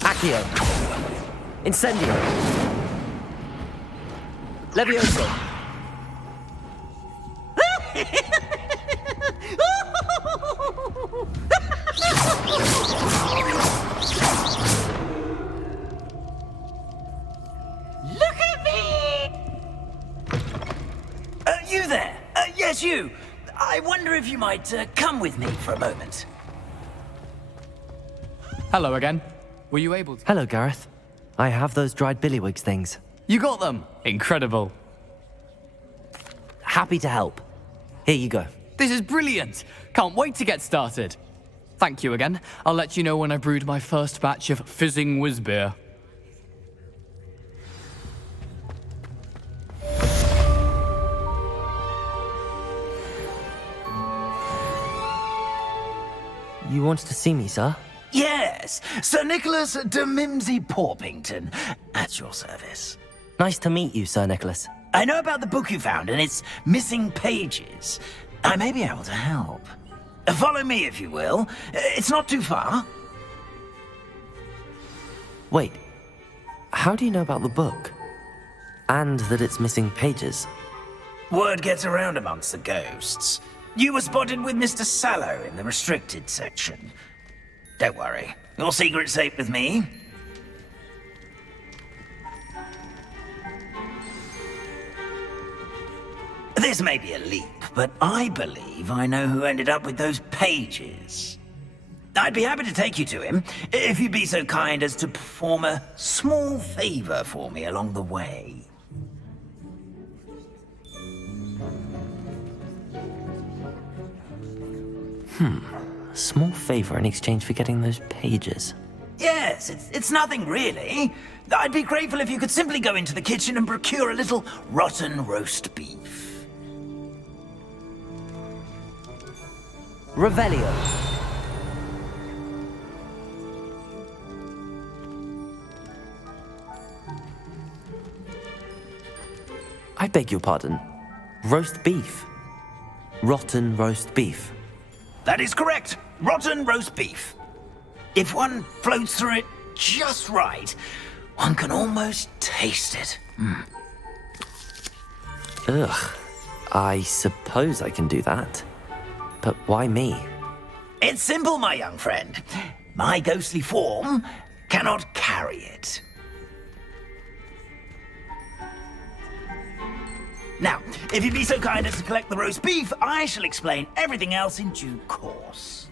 Accio. Incendio. Levioso. Look at me! You there? Yes, you. I wonder if you might come with me for a moment. Hello again. Were you able to... Hello, Gareth. I have those dried billywigs things. You got them! Incredible. Happy to help. Here you go. This is brilliant! Can't wait to get started. Thank you again. I'll let you know when I brewed my first batch of fizzing whiz beer. You wanted to see me, sir? Yes, Sir Nicholas de Mimsy Porpington, at your service. Nice to meet you, Sir Nicholas. I know about the book you found and its missing pages. I may be able to help. Follow me, if you will. It's not too far. Wait, how do you know about the book? And that it's missing pages? Word gets around amongst the ghosts. You were spotted with Mr. Sallow in the restricted section. Don't worry, your secret's safe with me. This may be a leap, but I believe I know who ended up with those pages. I'd be happy to take you to him, if you'd be so kind as to perform a small favor for me along the way. A small favor in exchange for getting those pages. Yes, it's nothing really. I'd be grateful if you could simply go into the kitchen and procure a little rotten roast beef. Revelio. I beg your pardon. Roast beef. Rotten roast beef. That is correct. Rotten roast beef. If one floats through it just right, one can almost taste it. Ugh. I suppose I can do that. But why me? It's simple, my young friend. My ghostly form cannot carry it. Now, if you'd be so kind as to collect the roast beef, I shall explain everything else in due course.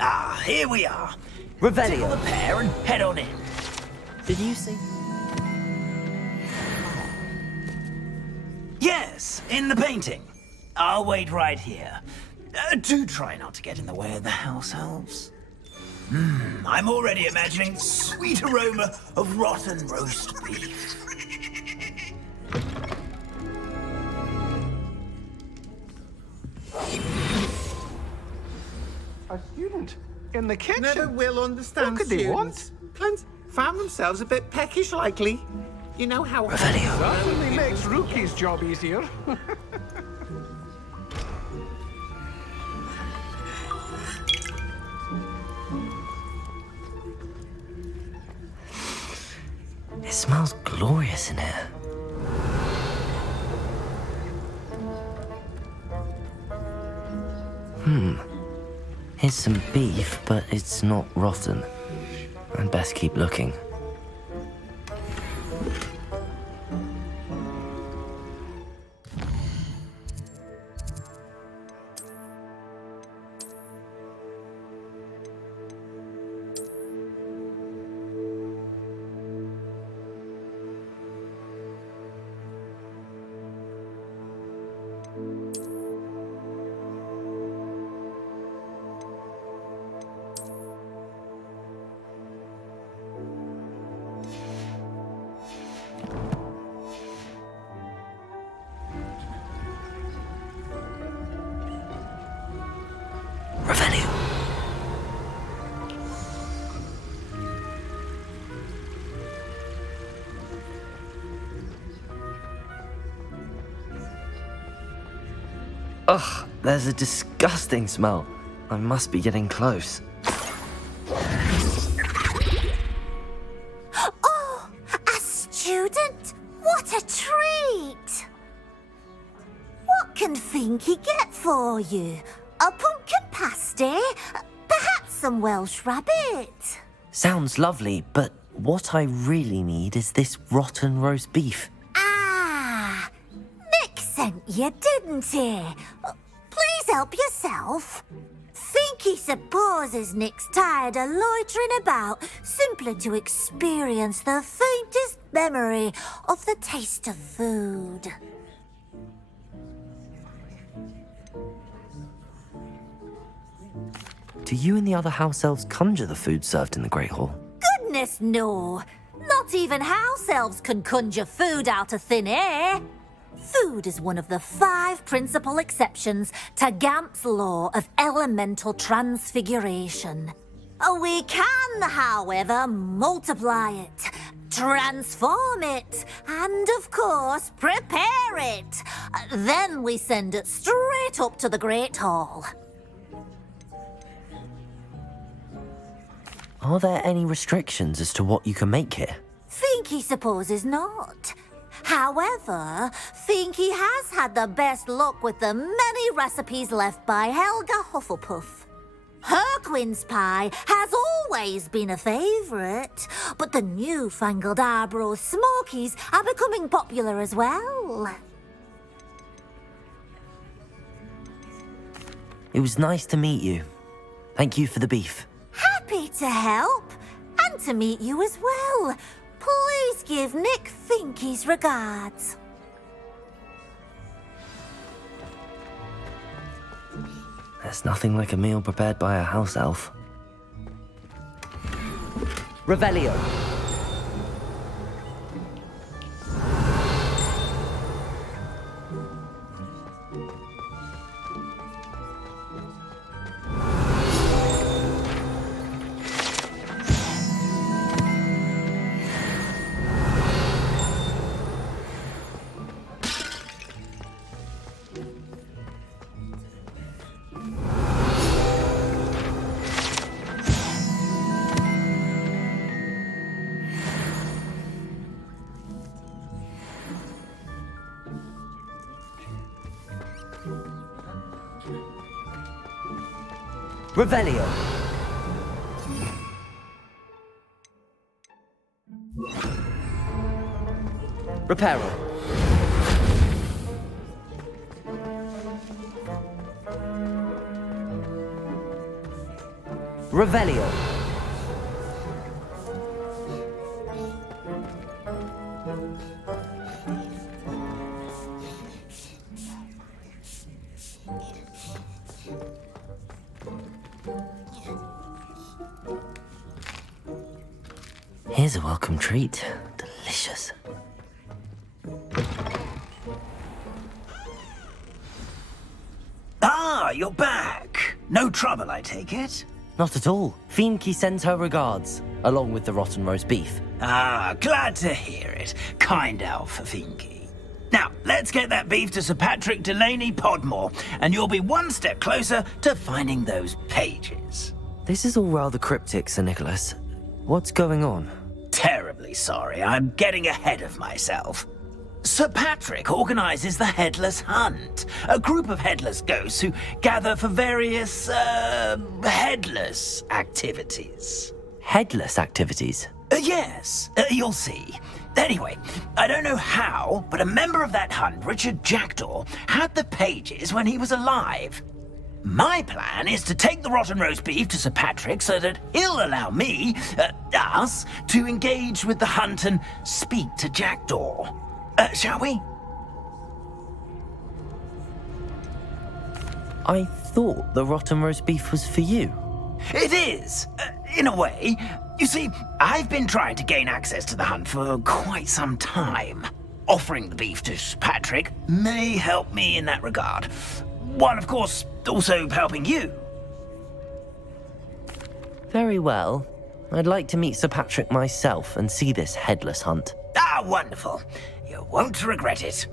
Ah, here we are. Revelio. Tickle the pair and head on in. Did you say... Yes, in the painting. I'll wait right here. Do try not to get in the way of the house elves. I'm already imagining sweet aroma of rotten roast beef. A student in the kitchen? Never will understand What could they students. want? Found themselves a bit peckish likely. You know how... Certainly makes Rookie's job easier. It smells glorious in here. Here's some beef, but it's not rotten. I'd best keep looking. Ugh, there's a disgusting smell. I must be getting close. Oh, a student? What a treat! What can Finky get for you? A pumpkin pasty? Perhaps some Welsh rabbit? Sounds lovely, but what I really need is this rotten roast beef. Ah, Nick sent you, didn't he? Please help yourself. Finky supposes Nick's tired of loitering about simply to experience the faintest memory of the taste of food. Do you and the other house elves conjure the food served in the Great Hall? Goodness, no. Not even house elves can conjure food out of thin air. Food is one of the 5 principal exceptions to Gamp's law of elemental transfiguration. We can, however, multiply it, transform it, and, of course, prepare it. Then we send it straight up to the Great Hall. Are there any restrictions as to what you can make here? Finky supposes not. However, Finky has had the best luck with the many recipes left by Helga Hufflepuff. Her quince pie has always been a favourite, but the newfangled Arbroath Smokies are becoming popular as well. It was nice to meet you. Thank you for the beef. Happy to help, and to meet you as well. Please give Nick Finky's regards. There's nothing like a meal prepared by a house elf. Revelio. Revelio. Reparo. Revelio. Here's a welcome treat. Delicious. Ah, you're back. No trouble, I take it? Not at all. Finky sends her regards, along with the rotten roast beef. Ah, glad to hear it. Kind elf for Finky. Now, let's get that beef to Sir Patrick Delaney Podmore, and you'll be one step closer to finding those pages. This is all rather cryptic, Sir Nicholas. What's going on? Terribly sorry, I'm getting ahead of myself. Sir Patrick organises the Headless Hunt, a group of headless ghosts who gather for various, headless activities. Headless activities? Yes, you'll see. Anyway, I don't know how, but a member of that hunt, Richard Jackdaw, had the pages when he was alive. My plan is to take the rotten roast beef to Sir Patrick so that he'll allow me, us, to engage with the hunt and speak to Jackdaw. Shall we? I thought the rotten roast beef was for you. It is, in a way. You see, I've been trying to gain access to the hunt for quite some time. Offering the beef to Sir Patrick may help me in that regard. While, of course, also helping you. Very well. I'd like to meet Sir Patrick myself and see this headless hunt. Ah, wonderful. You won't regret it.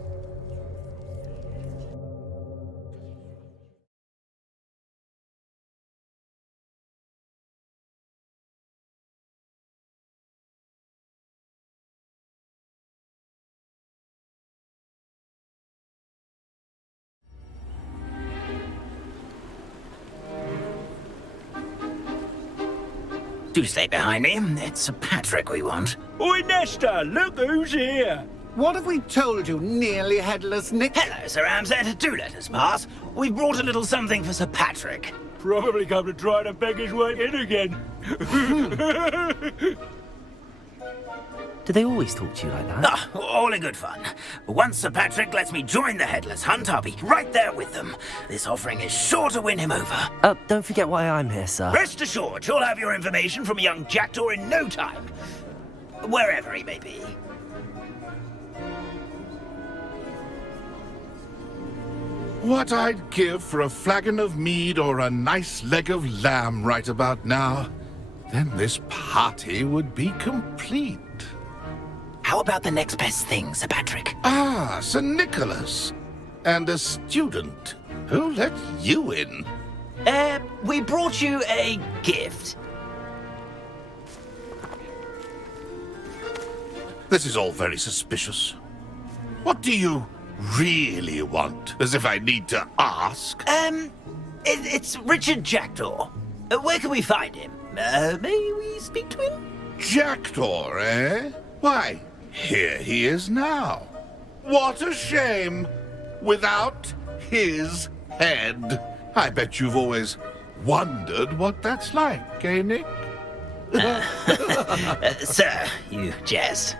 Do stay behind me. It's Sir Patrick we want. Oi, Nesta, look who's here. What have we told you, nearly headless Nick? Hello, Sir Ramsed. Do let us pass. We've brought a little something for Sir Patrick. Probably come to try to beg his way in again. Do they always talk to you like that? Ah, all in good fun. Once Sir Patrick lets me join the Headless Hunt, I'll be right there with them. This offering is sure to win him over. Don't forget why I'm here, sir. Rest assured, you'll have your information from a young jackdaw in no time. Wherever he may be. What I'd give for a flagon of mead or a nice leg of lamb right about now. Then this party would be complete. How about the next best thing, Sir Patrick? Ah, Sir Nicholas. And a student. Who let you in? We brought you a gift. This is all very suspicious. What do you really want? As if I need to ask. It's Richard Jackdaw. Where can we find him? May we speak to him? Jackdaw, eh? Why, here he is now. What a shame. Without his head. I bet you've always wondered what that's like, eh, Nick? Sir, you jest.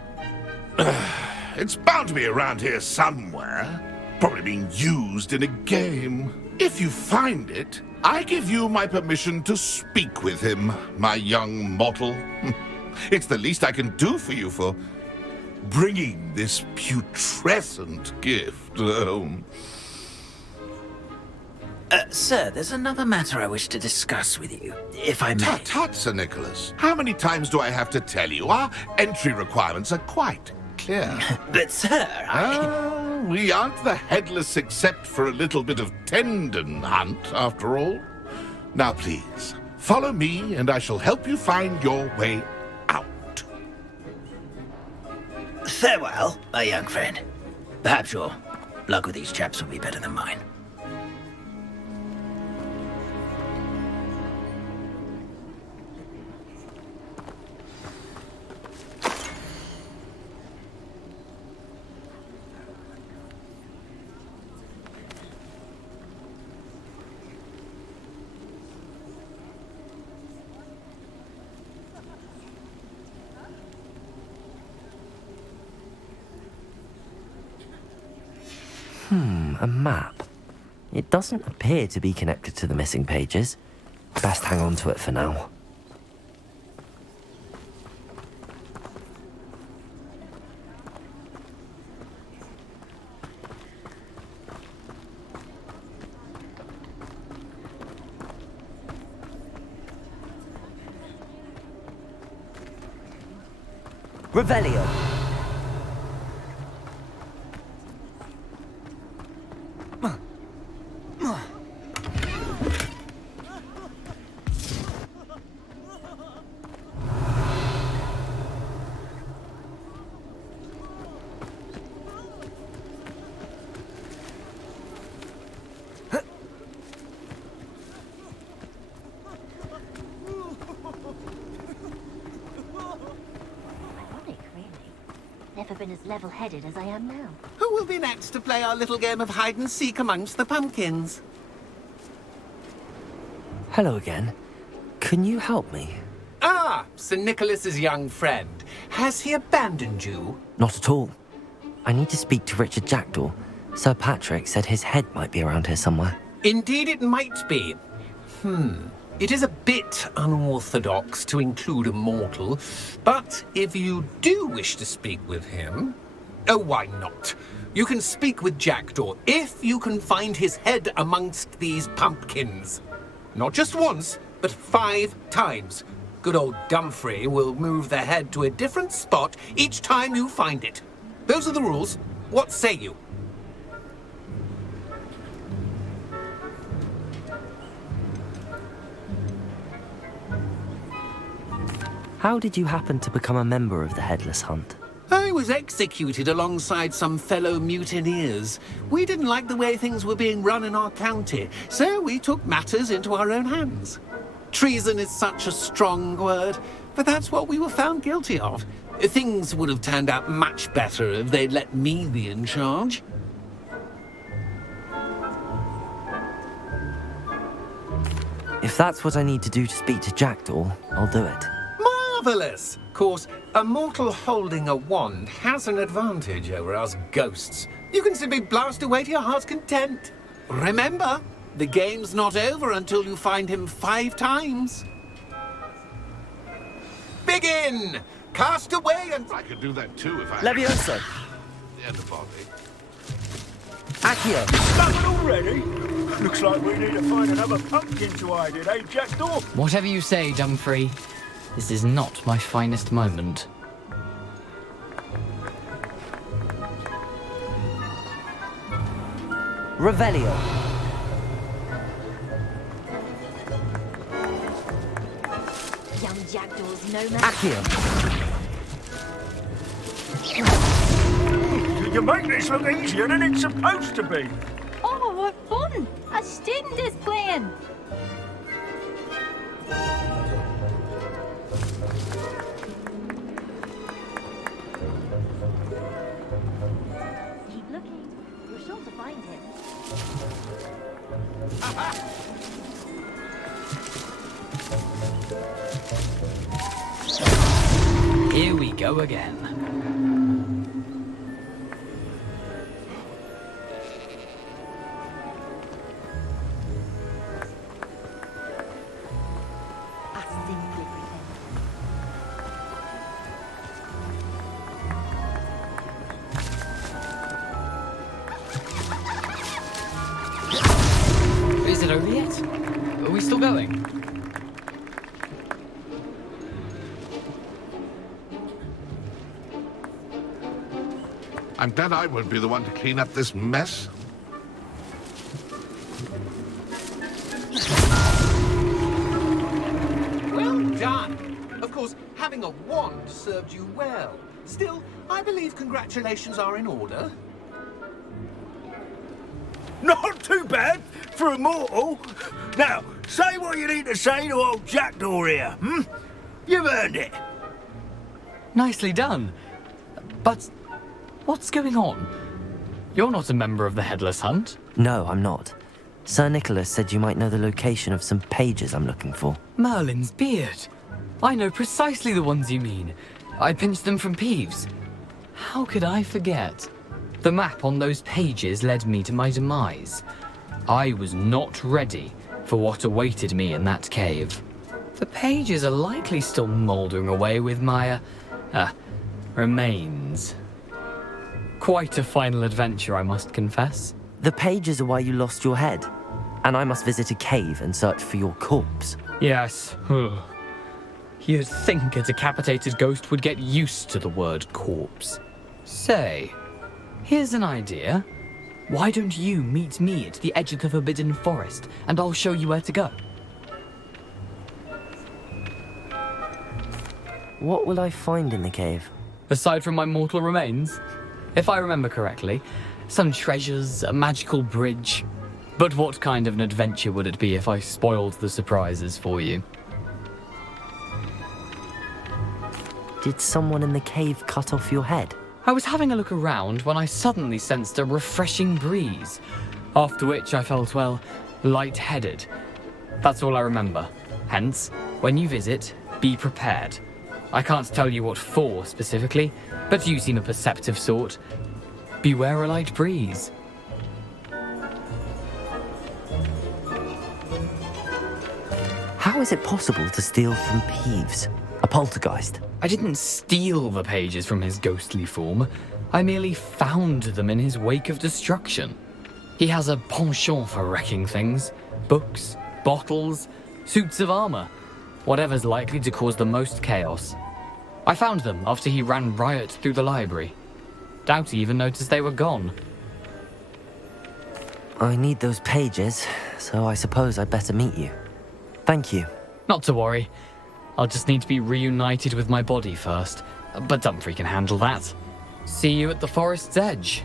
It's bound to be around here somewhere. Probably being used in a game. If you find it, I give you my permission to speak with him, my young mortal. It's the least I can do for you for bringing this putrescent gift home. Sir, there's another matter I wish to discuss with you, if I may. Tut, tut, Sir Nicholas. How many times do I have to tell you? Our entry requirements are quite clear. But, sir, we aren't the headless except for a little bit of tendon hunt, after all. Now, please, follow me, and I shall help you find your way out. Farewell, my young friend. Perhaps your luck with these chaps will be better than mine. A map. It doesn't appear to be connected to the missing pages. Best hang on to it for now. Revelio. Never been as level-headed as I am now. Who will be next to play our little game of hide-and-seek amongst the pumpkins? Hello again. Can you help me? Ah, Sir Nicholas's young friend. Has he abandoned you? Not at all. I need to speak to Richard Jackdaw. Sir Patrick said his head might be around here somewhere. Indeed it might be. It is a bit unorthodox to include a mortal, but if you do wish to speak with him... Oh, why not? You can speak with Jackdaw if you can find his head amongst these pumpkins. Not just once, but 5 times. Good old Dumfrey will move the head to a different spot each time you find it. Those are the rules. What say you? How did you happen to become a member of the Headless Hunt? I was executed alongside some fellow mutineers. We didn't like the way things were being run in our county, so we took matters into our own hands. Treason is such a strong word, but that's what we were found guilty of. Things would have turned out much better if they'd let me be in charge. If that's what I need to do to speak to Jackdaw, I'll do it. Marvellous! Of course, a mortal holding a wand has an advantage over us ghosts. You can simply blast away to your heart's content. Remember, the game's not over until you find him 5 times. Begin! Cast away and... I could do that too if I... Levioso! Yeah, the body. Accio! Stuck already? Looks like we need to find another pumpkin to hide in, eh, Jackdaw? Whatever you say, Dumfrey. This is not my finest moment. Revelio. Young Jackdaw's no man. Accio! You make this look easier than it's supposed to be. Oh, what fun! A student is playing. Keep looking. You're sure to find him. Here we go again. Is it over yet? Are we still going? I'm glad I won't be the one to clean up this mess. Well done! Of course, having a wand served you well. Still, I believe congratulations are in order. Not too bad for a mortal. Now, say what you need to say to old Jackdaw here, hmm? You've earned it. Nicely done. But what's going on? You're not a member of the Headless Hunt. No, I'm not. Sir Nicholas said you might know the location of some pages I'm looking for. Merlin's beard. I know precisely the ones you mean. I pinched them from Peeves. How could I forget? The map on those pages led me to my demise. I was not ready for what awaited me in that cave. The pages are likely still mouldering away with my, remains. Quite a final adventure, I must confess. The pages are why you lost your head, and I must visit a cave and search for your corpse. Yes. You'd think a decapitated ghost would get used to the word corpse. Say, here's an idea. Why don't you meet me at the edge of the Forbidden Forest, and I'll show you where to go? What will I find in the cave? Aside from my mortal remains? If I remember correctly, some treasures, a magical bridge. But what kind of an adventure would it be if I spoiled the surprises for you? Did someone in the cave cut off your head? I was having a look around when I suddenly sensed a refreshing breeze, after which I felt, well, lightheaded. That's all I remember. Hence, when you visit, be prepared. I can't tell you what for specifically, but you seem a perceptive sort. Beware a light breeze. How is it possible to steal from Peeves, a poltergeist? I didn't steal the pages from his ghostly form. I merely found them in his wake of destruction. He has a penchant for wrecking things. Books, bottles, suits of armor. Whatever's likely to cause the most chaos. I found them after he ran riot through the library. Doubt he even noticed they were gone. I need those pages, so I suppose I'd better meet you. Thank you. Not to worry. I'll just need to be reunited with my body first. But Dumfrey can handle that. See you at the forest's edge.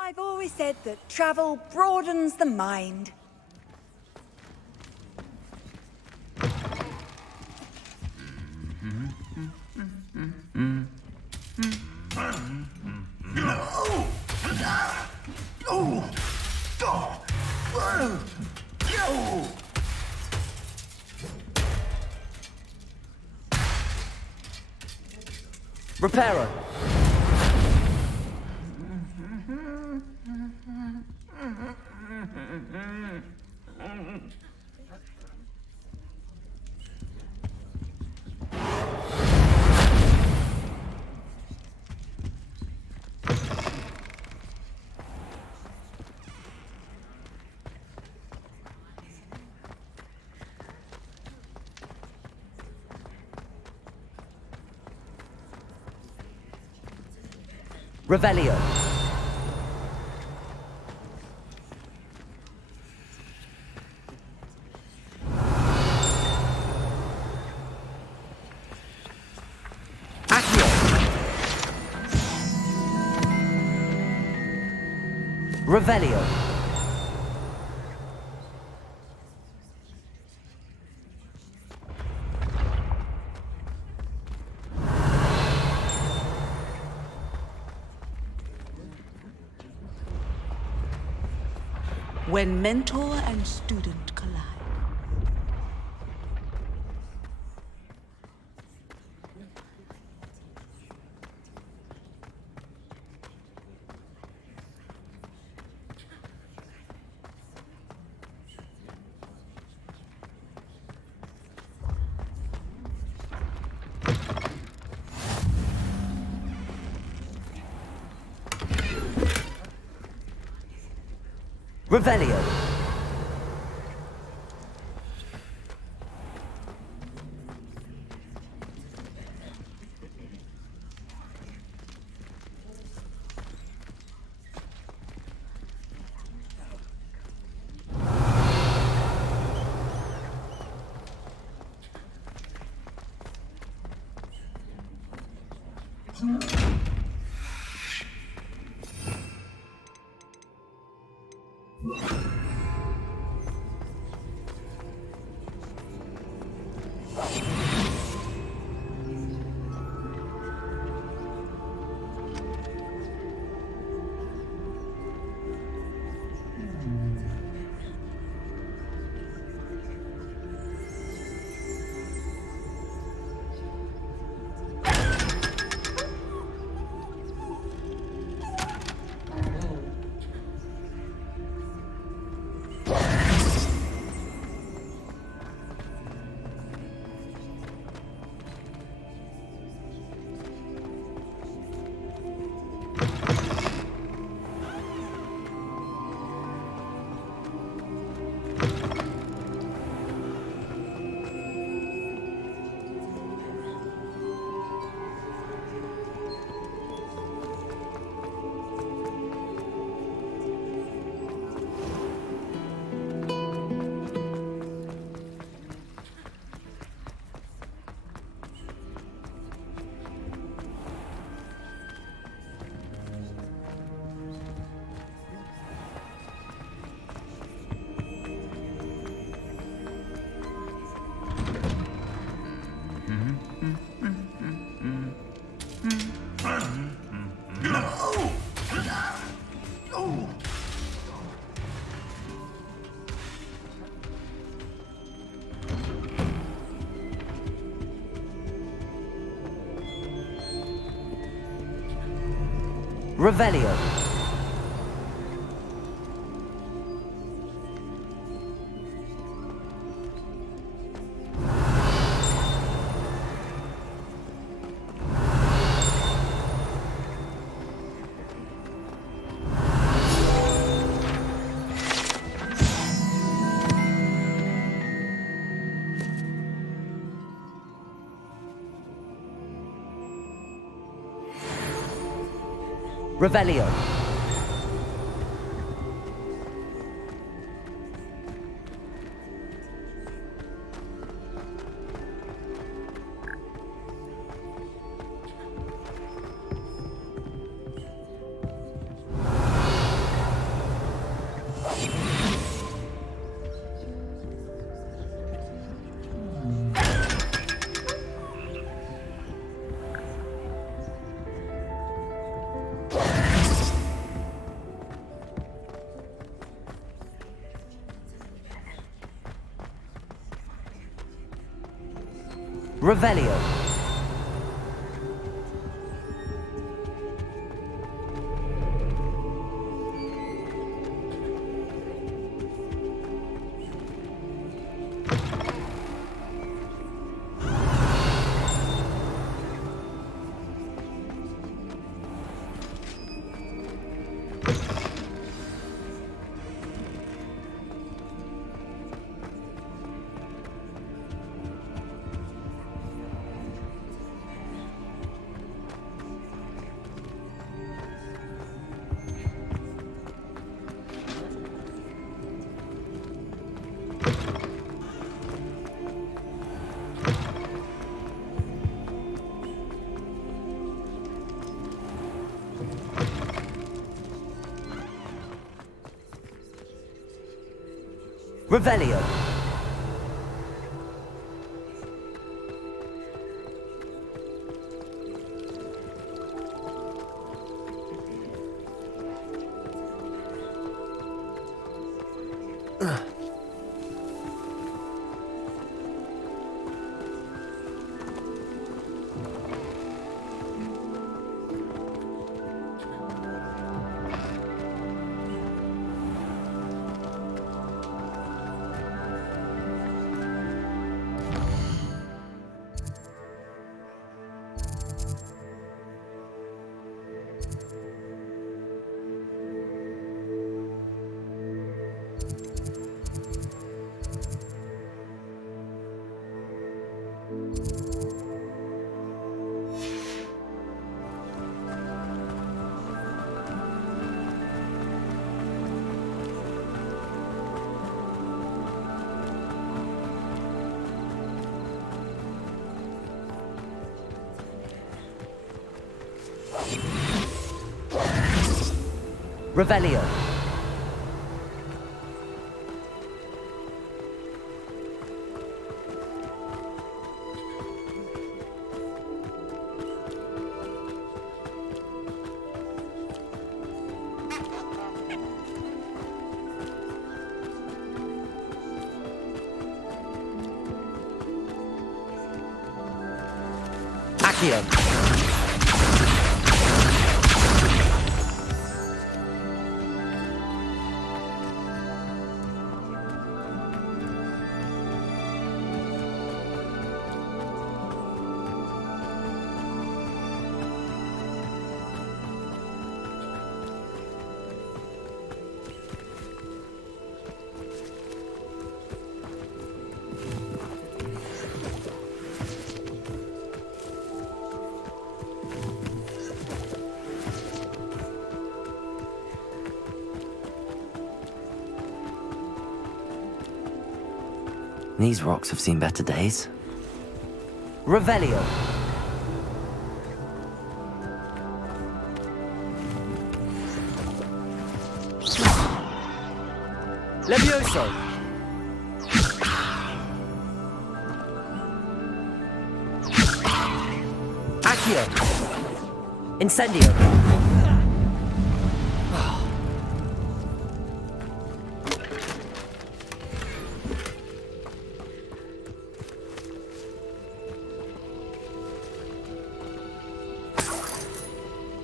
I've always said that travel broadens the mind. Reparo. Revelio. Accio. Revelio. When mentor and student collide. Revelio. Revelio. Revelio. Revelio. Revelio. Revelio. Accio. These rocks have seen better days. Revelio. Levioso. Accio. Incendio.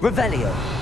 Revelio.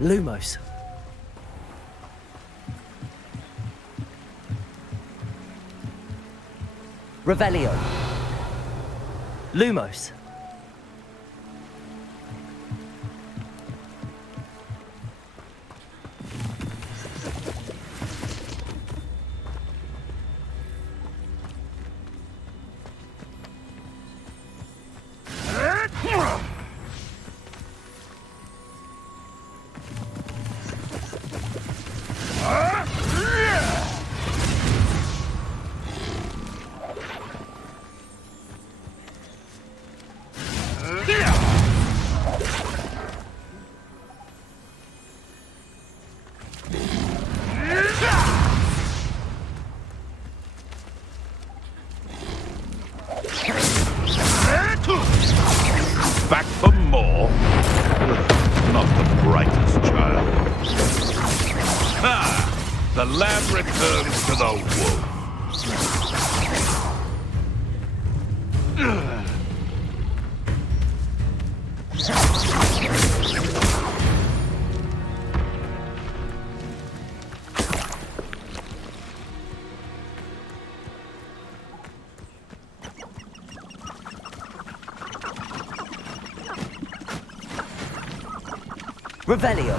Lumos. Revelio. Lumos. Back for more? Not the brightest child. Ah! The lamb returns to the wolf. Revelio.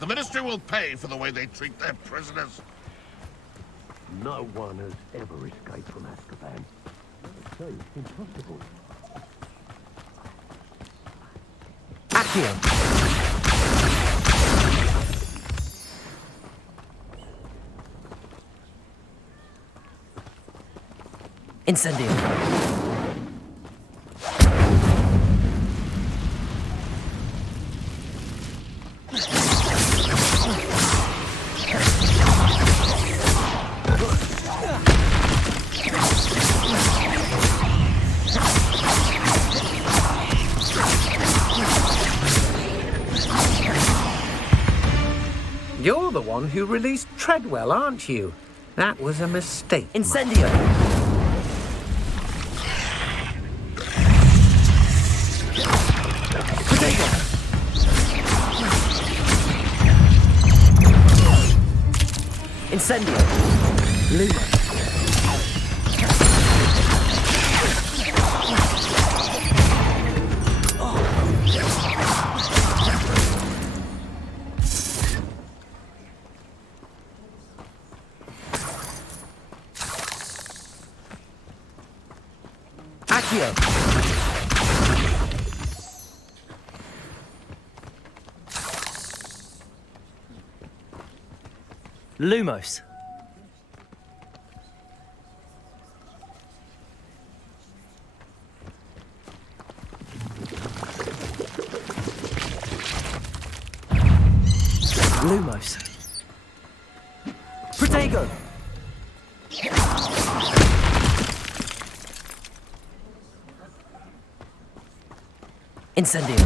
The Ministry will pay for the way they treat their prisoners. No one has ever escaped from Azkaban. So it's impossible. Accio. Incendio. You're the one who released Treadwell, aren't you? That was a mistake. Incendio. Incendio. Luma. Accio. Lumos. Lumos. Protego. Incendio.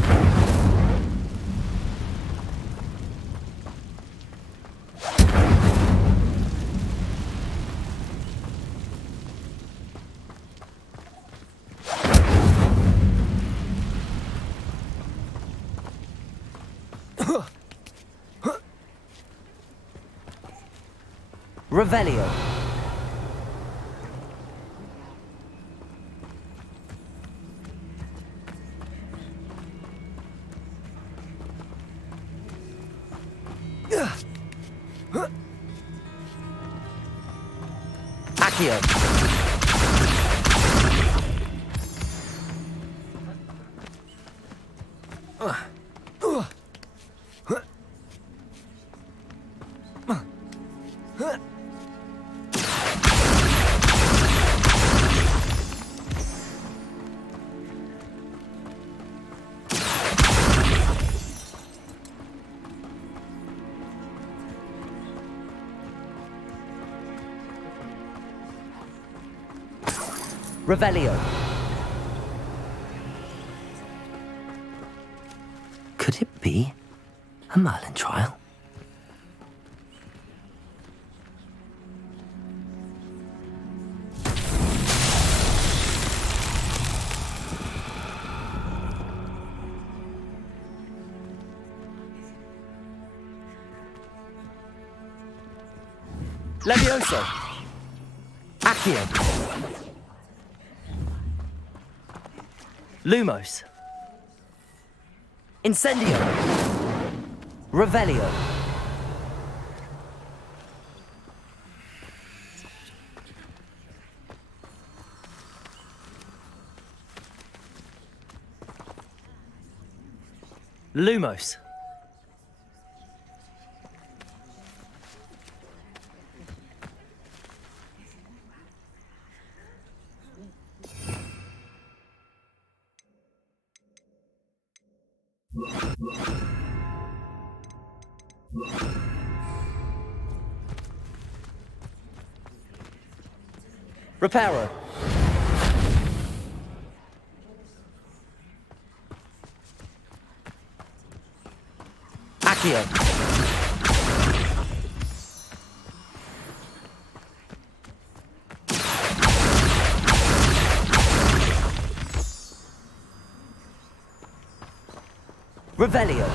Revelio. Accio. Revelio. A Merlin trial? Levioso! Accio! Lumos! Incendio! Revelio! Lumos! Reparo. Accio. Revelio.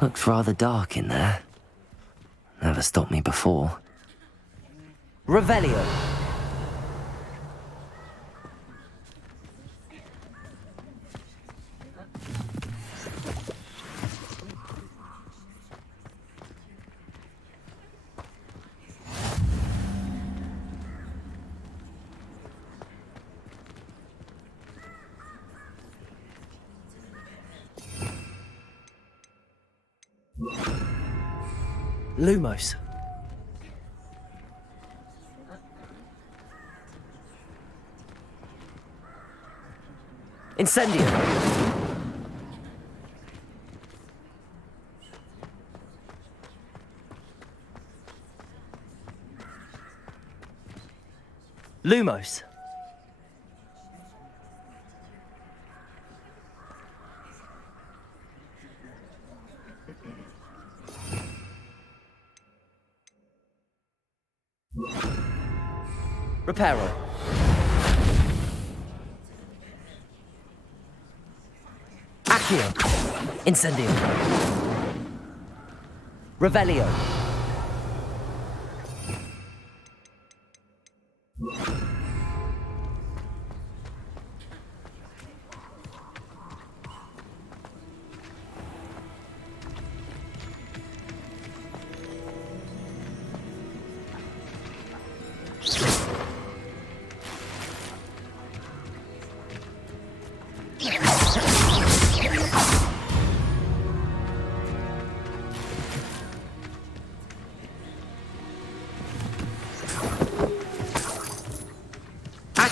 Looks rather dark in there. Never stopped me before. Revelio. Lumos. Incendio. Lumos. Reparo. Accio. Incendio. Revelio.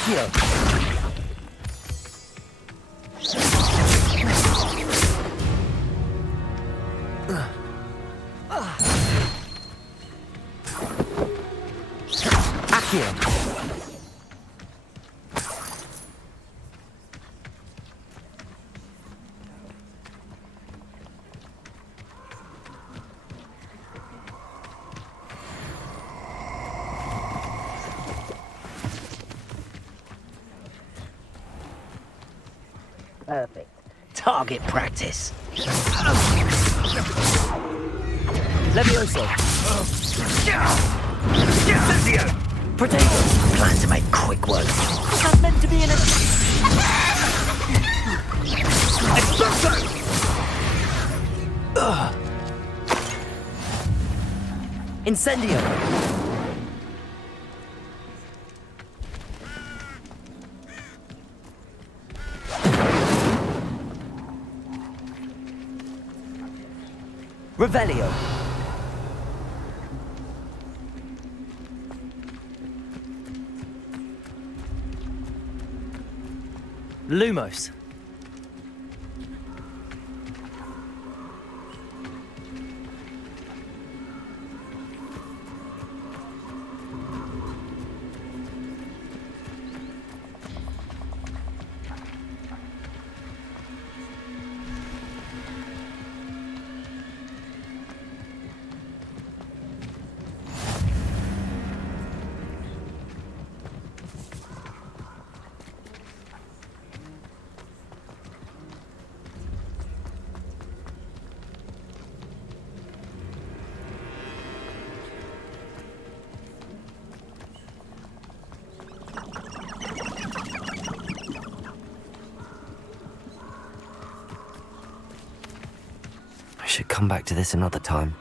Accio. Accio. Perfect. Target practice. Levioso. Incendio! Protego. Plan to make quick work. That's meant to be in a... Expulso! Incendio. Revelio. Lumos. I should come back to this another time.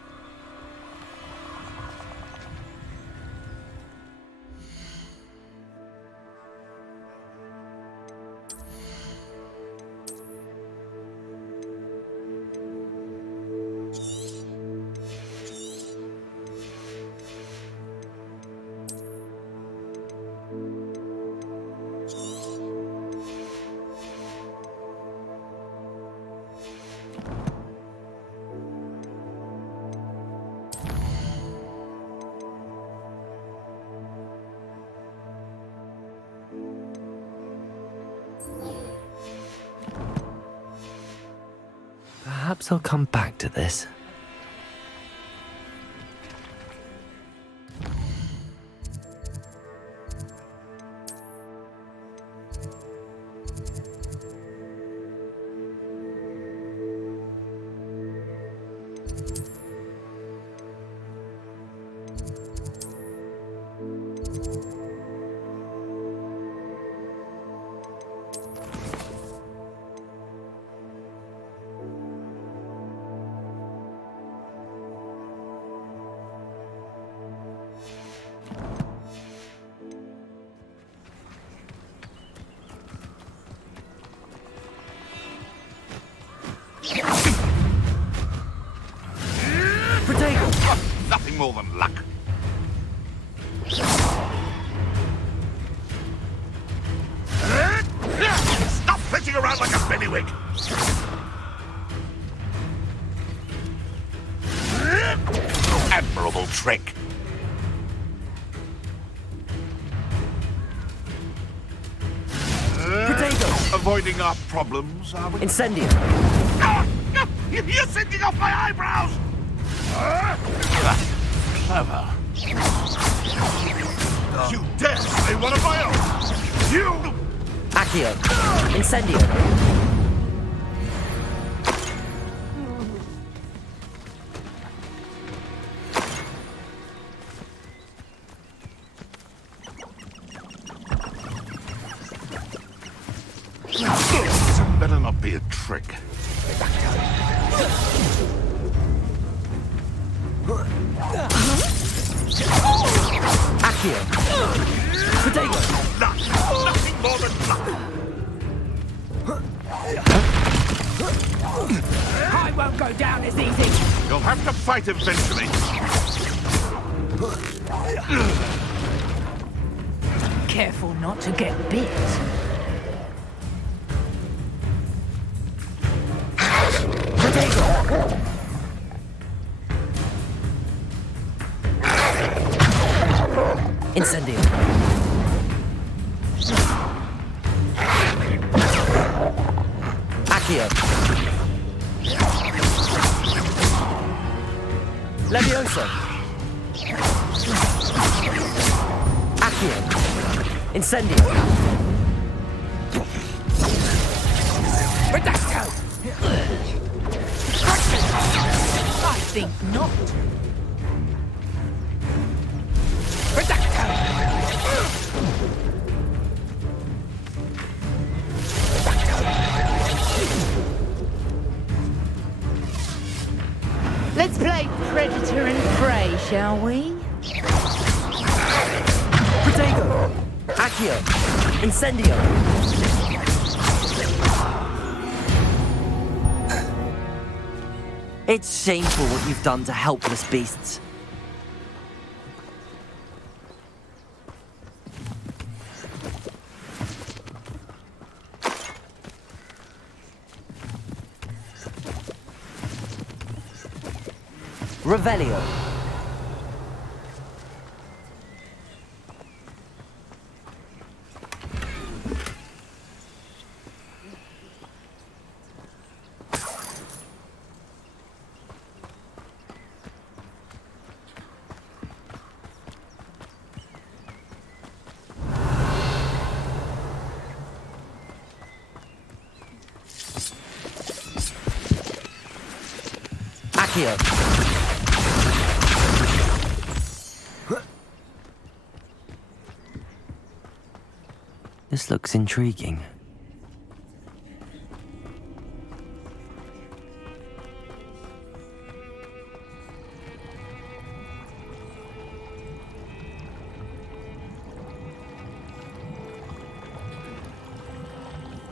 Perhaps I'll come back to this. Nothing more than luck. Stop flitting around like a bellywig! Admirable trick. Avoiding our problems, are we? Incendio. You're sending off my eyebrows! Clever. You dare say one of my own! You! Accio. Incendio. This better not be a trick. Accio. Protego. Nothing more than luck. I won't go down as easy. You'll have to fight eventually. Careful not to get bit. Protego. Incendio. Accio. Levioso. Accio. Incendio. Reducto. I think not. Accio! Incendio! It's shameful what you've done to helpless beasts. Revelio. Accio. This looks intriguing.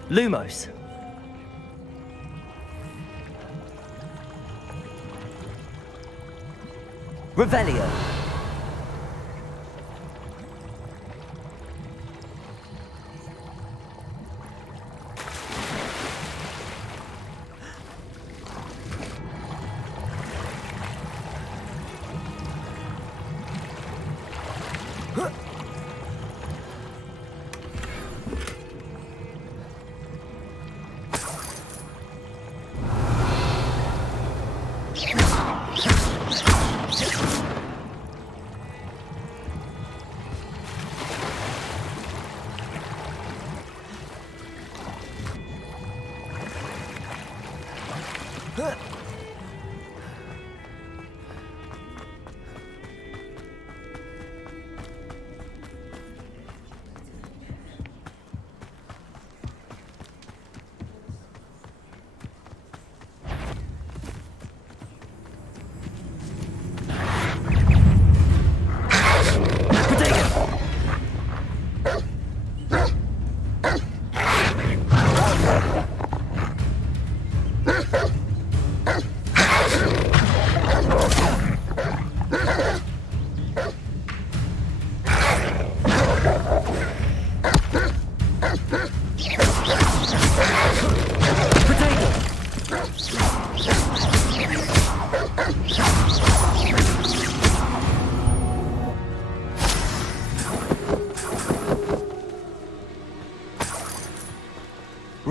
Lumos. Revelio.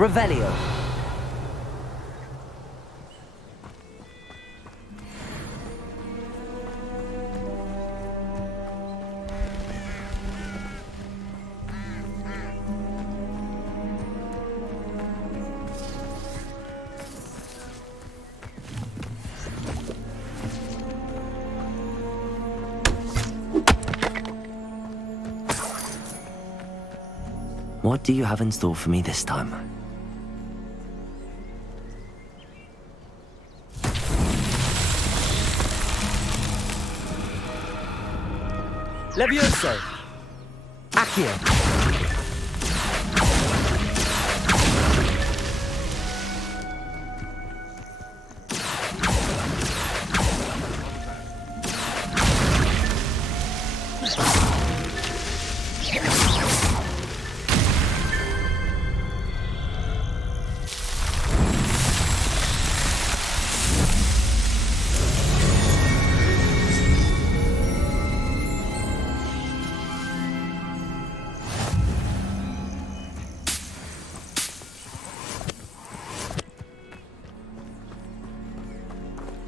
Revelio. What do you have in store for me this time? Levioso! Accio!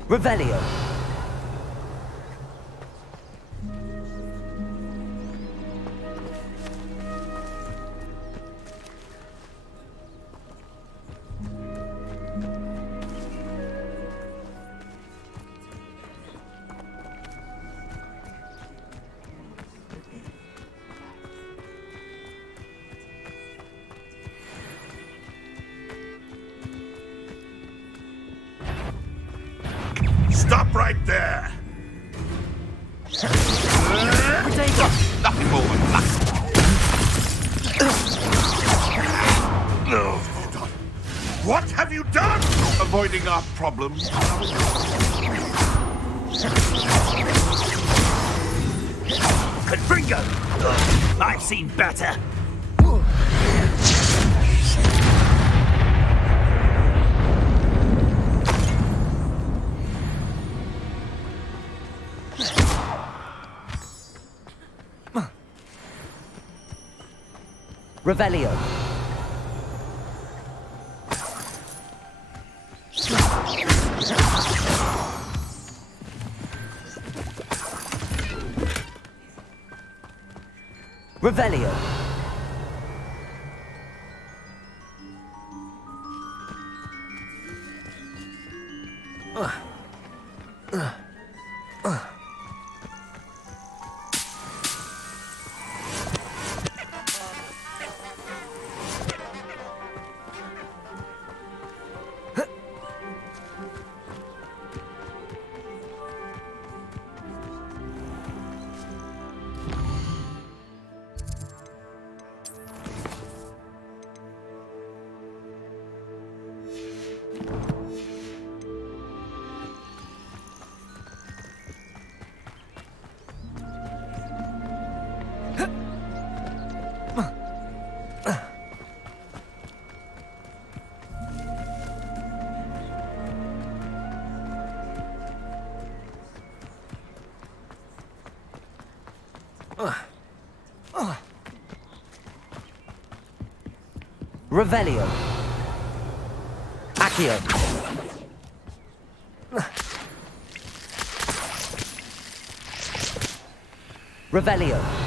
Revelio. Stop right there! Nothing more than luck. finding our problems? Confringo! I've seen better. Revelio. Revelio. Revelio. Accio. Revelio.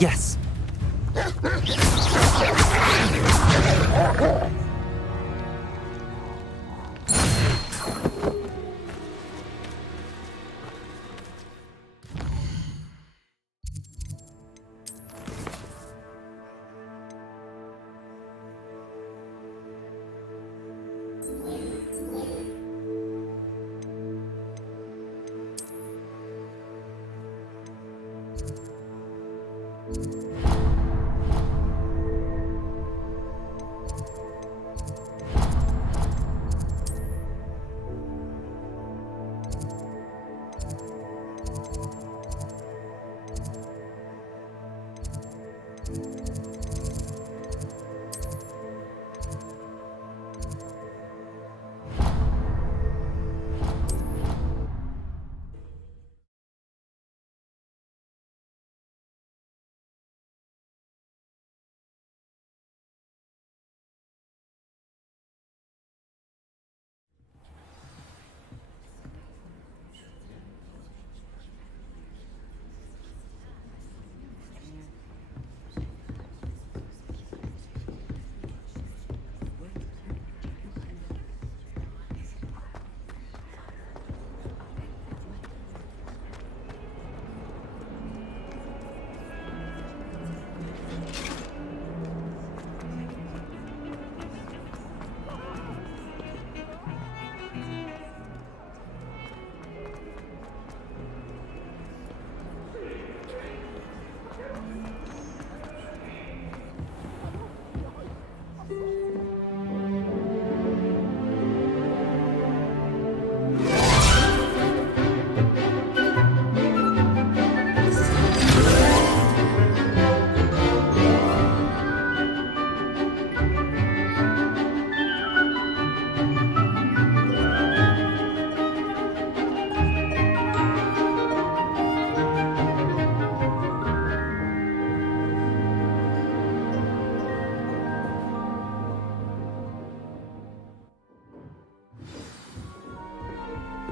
Yes.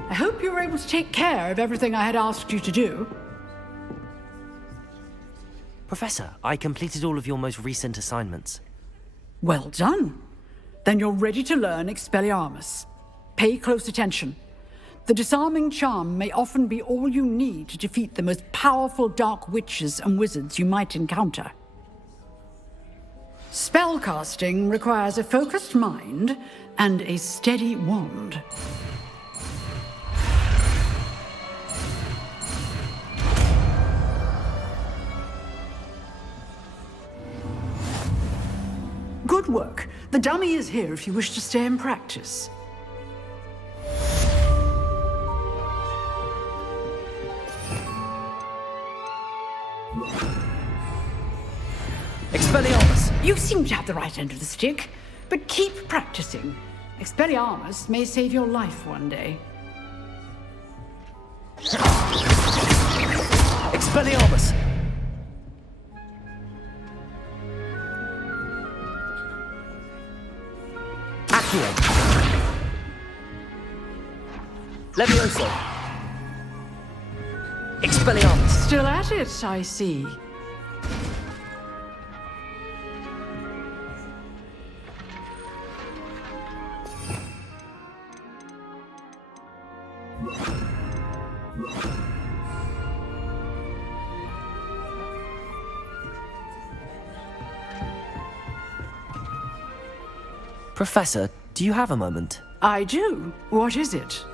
I hope you were able to take care of everything I had asked you to do. Professor, I completed all of your most recent assignments. Well done. Then you're ready to learn Expelliarmus. Pay close attention. The disarming charm may often be all you need to defeat the most powerful dark witches and wizards you might encounter. Spellcasting requires a focused mind and a steady wand. Good work. The dummy is here if you wish to stay and practice. Expelliarmus! You seem to have the right end of the stick, but keep practicing. Expelliarmus may save your life one day. Expelliarmus! Accio! Levioso! Expelliarmus! Still at it, I see. Professor, do you have a moment? I do. What is it?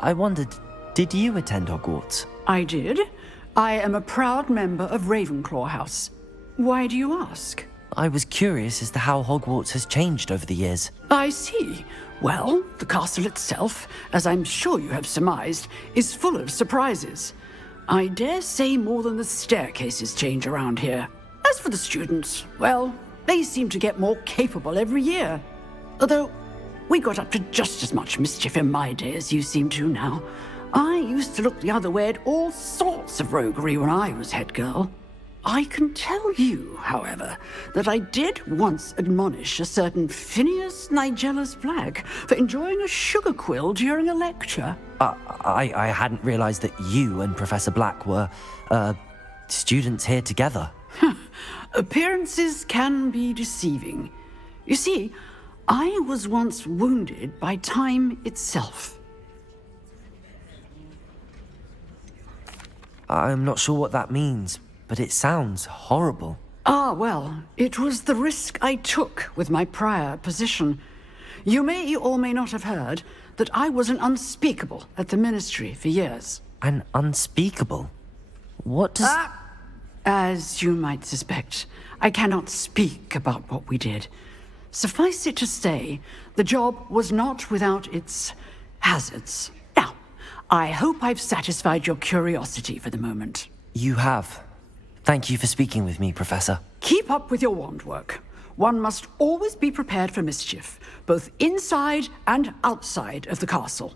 I wondered, did you attend Hogwarts? I did. I am a proud member of Ravenclaw House. Why do you ask? I was curious as to how Hogwarts has changed over the years. I see. Well, the castle itself, as I'm sure you have surmised, is full of surprises. I dare say more than the staircases change around here. As for the students, well, they seem to get more capable every year. Although, we got up to just as much mischief in my day as you seem to now. I used to look the other way at all sorts of roguery when I was head girl. I can tell you, however, that I did once admonish a certain Phineas Nigellus Black for enjoying a sugar quill during a lecture. I hadn't realized that you and Professor Black were, students here together. Appearances can be deceiving. You see, I was once wounded by time itself. I'm not sure what that means, but it sounds horrible. Ah, well, it was the risk I took with my prior position. You may or may not have heard that I was an unspeakable at the Ministry for years. An unspeakable? What does... As you might suspect, I cannot speak about what we did. Suffice it to say, the job was not without its hazards. Now, I hope I've satisfied your curiosity for the moment. You have. Thank you for speaking with me, Professor. Keep up with your wand work. One must always be prepared for mischief, both inside and outside of the castle.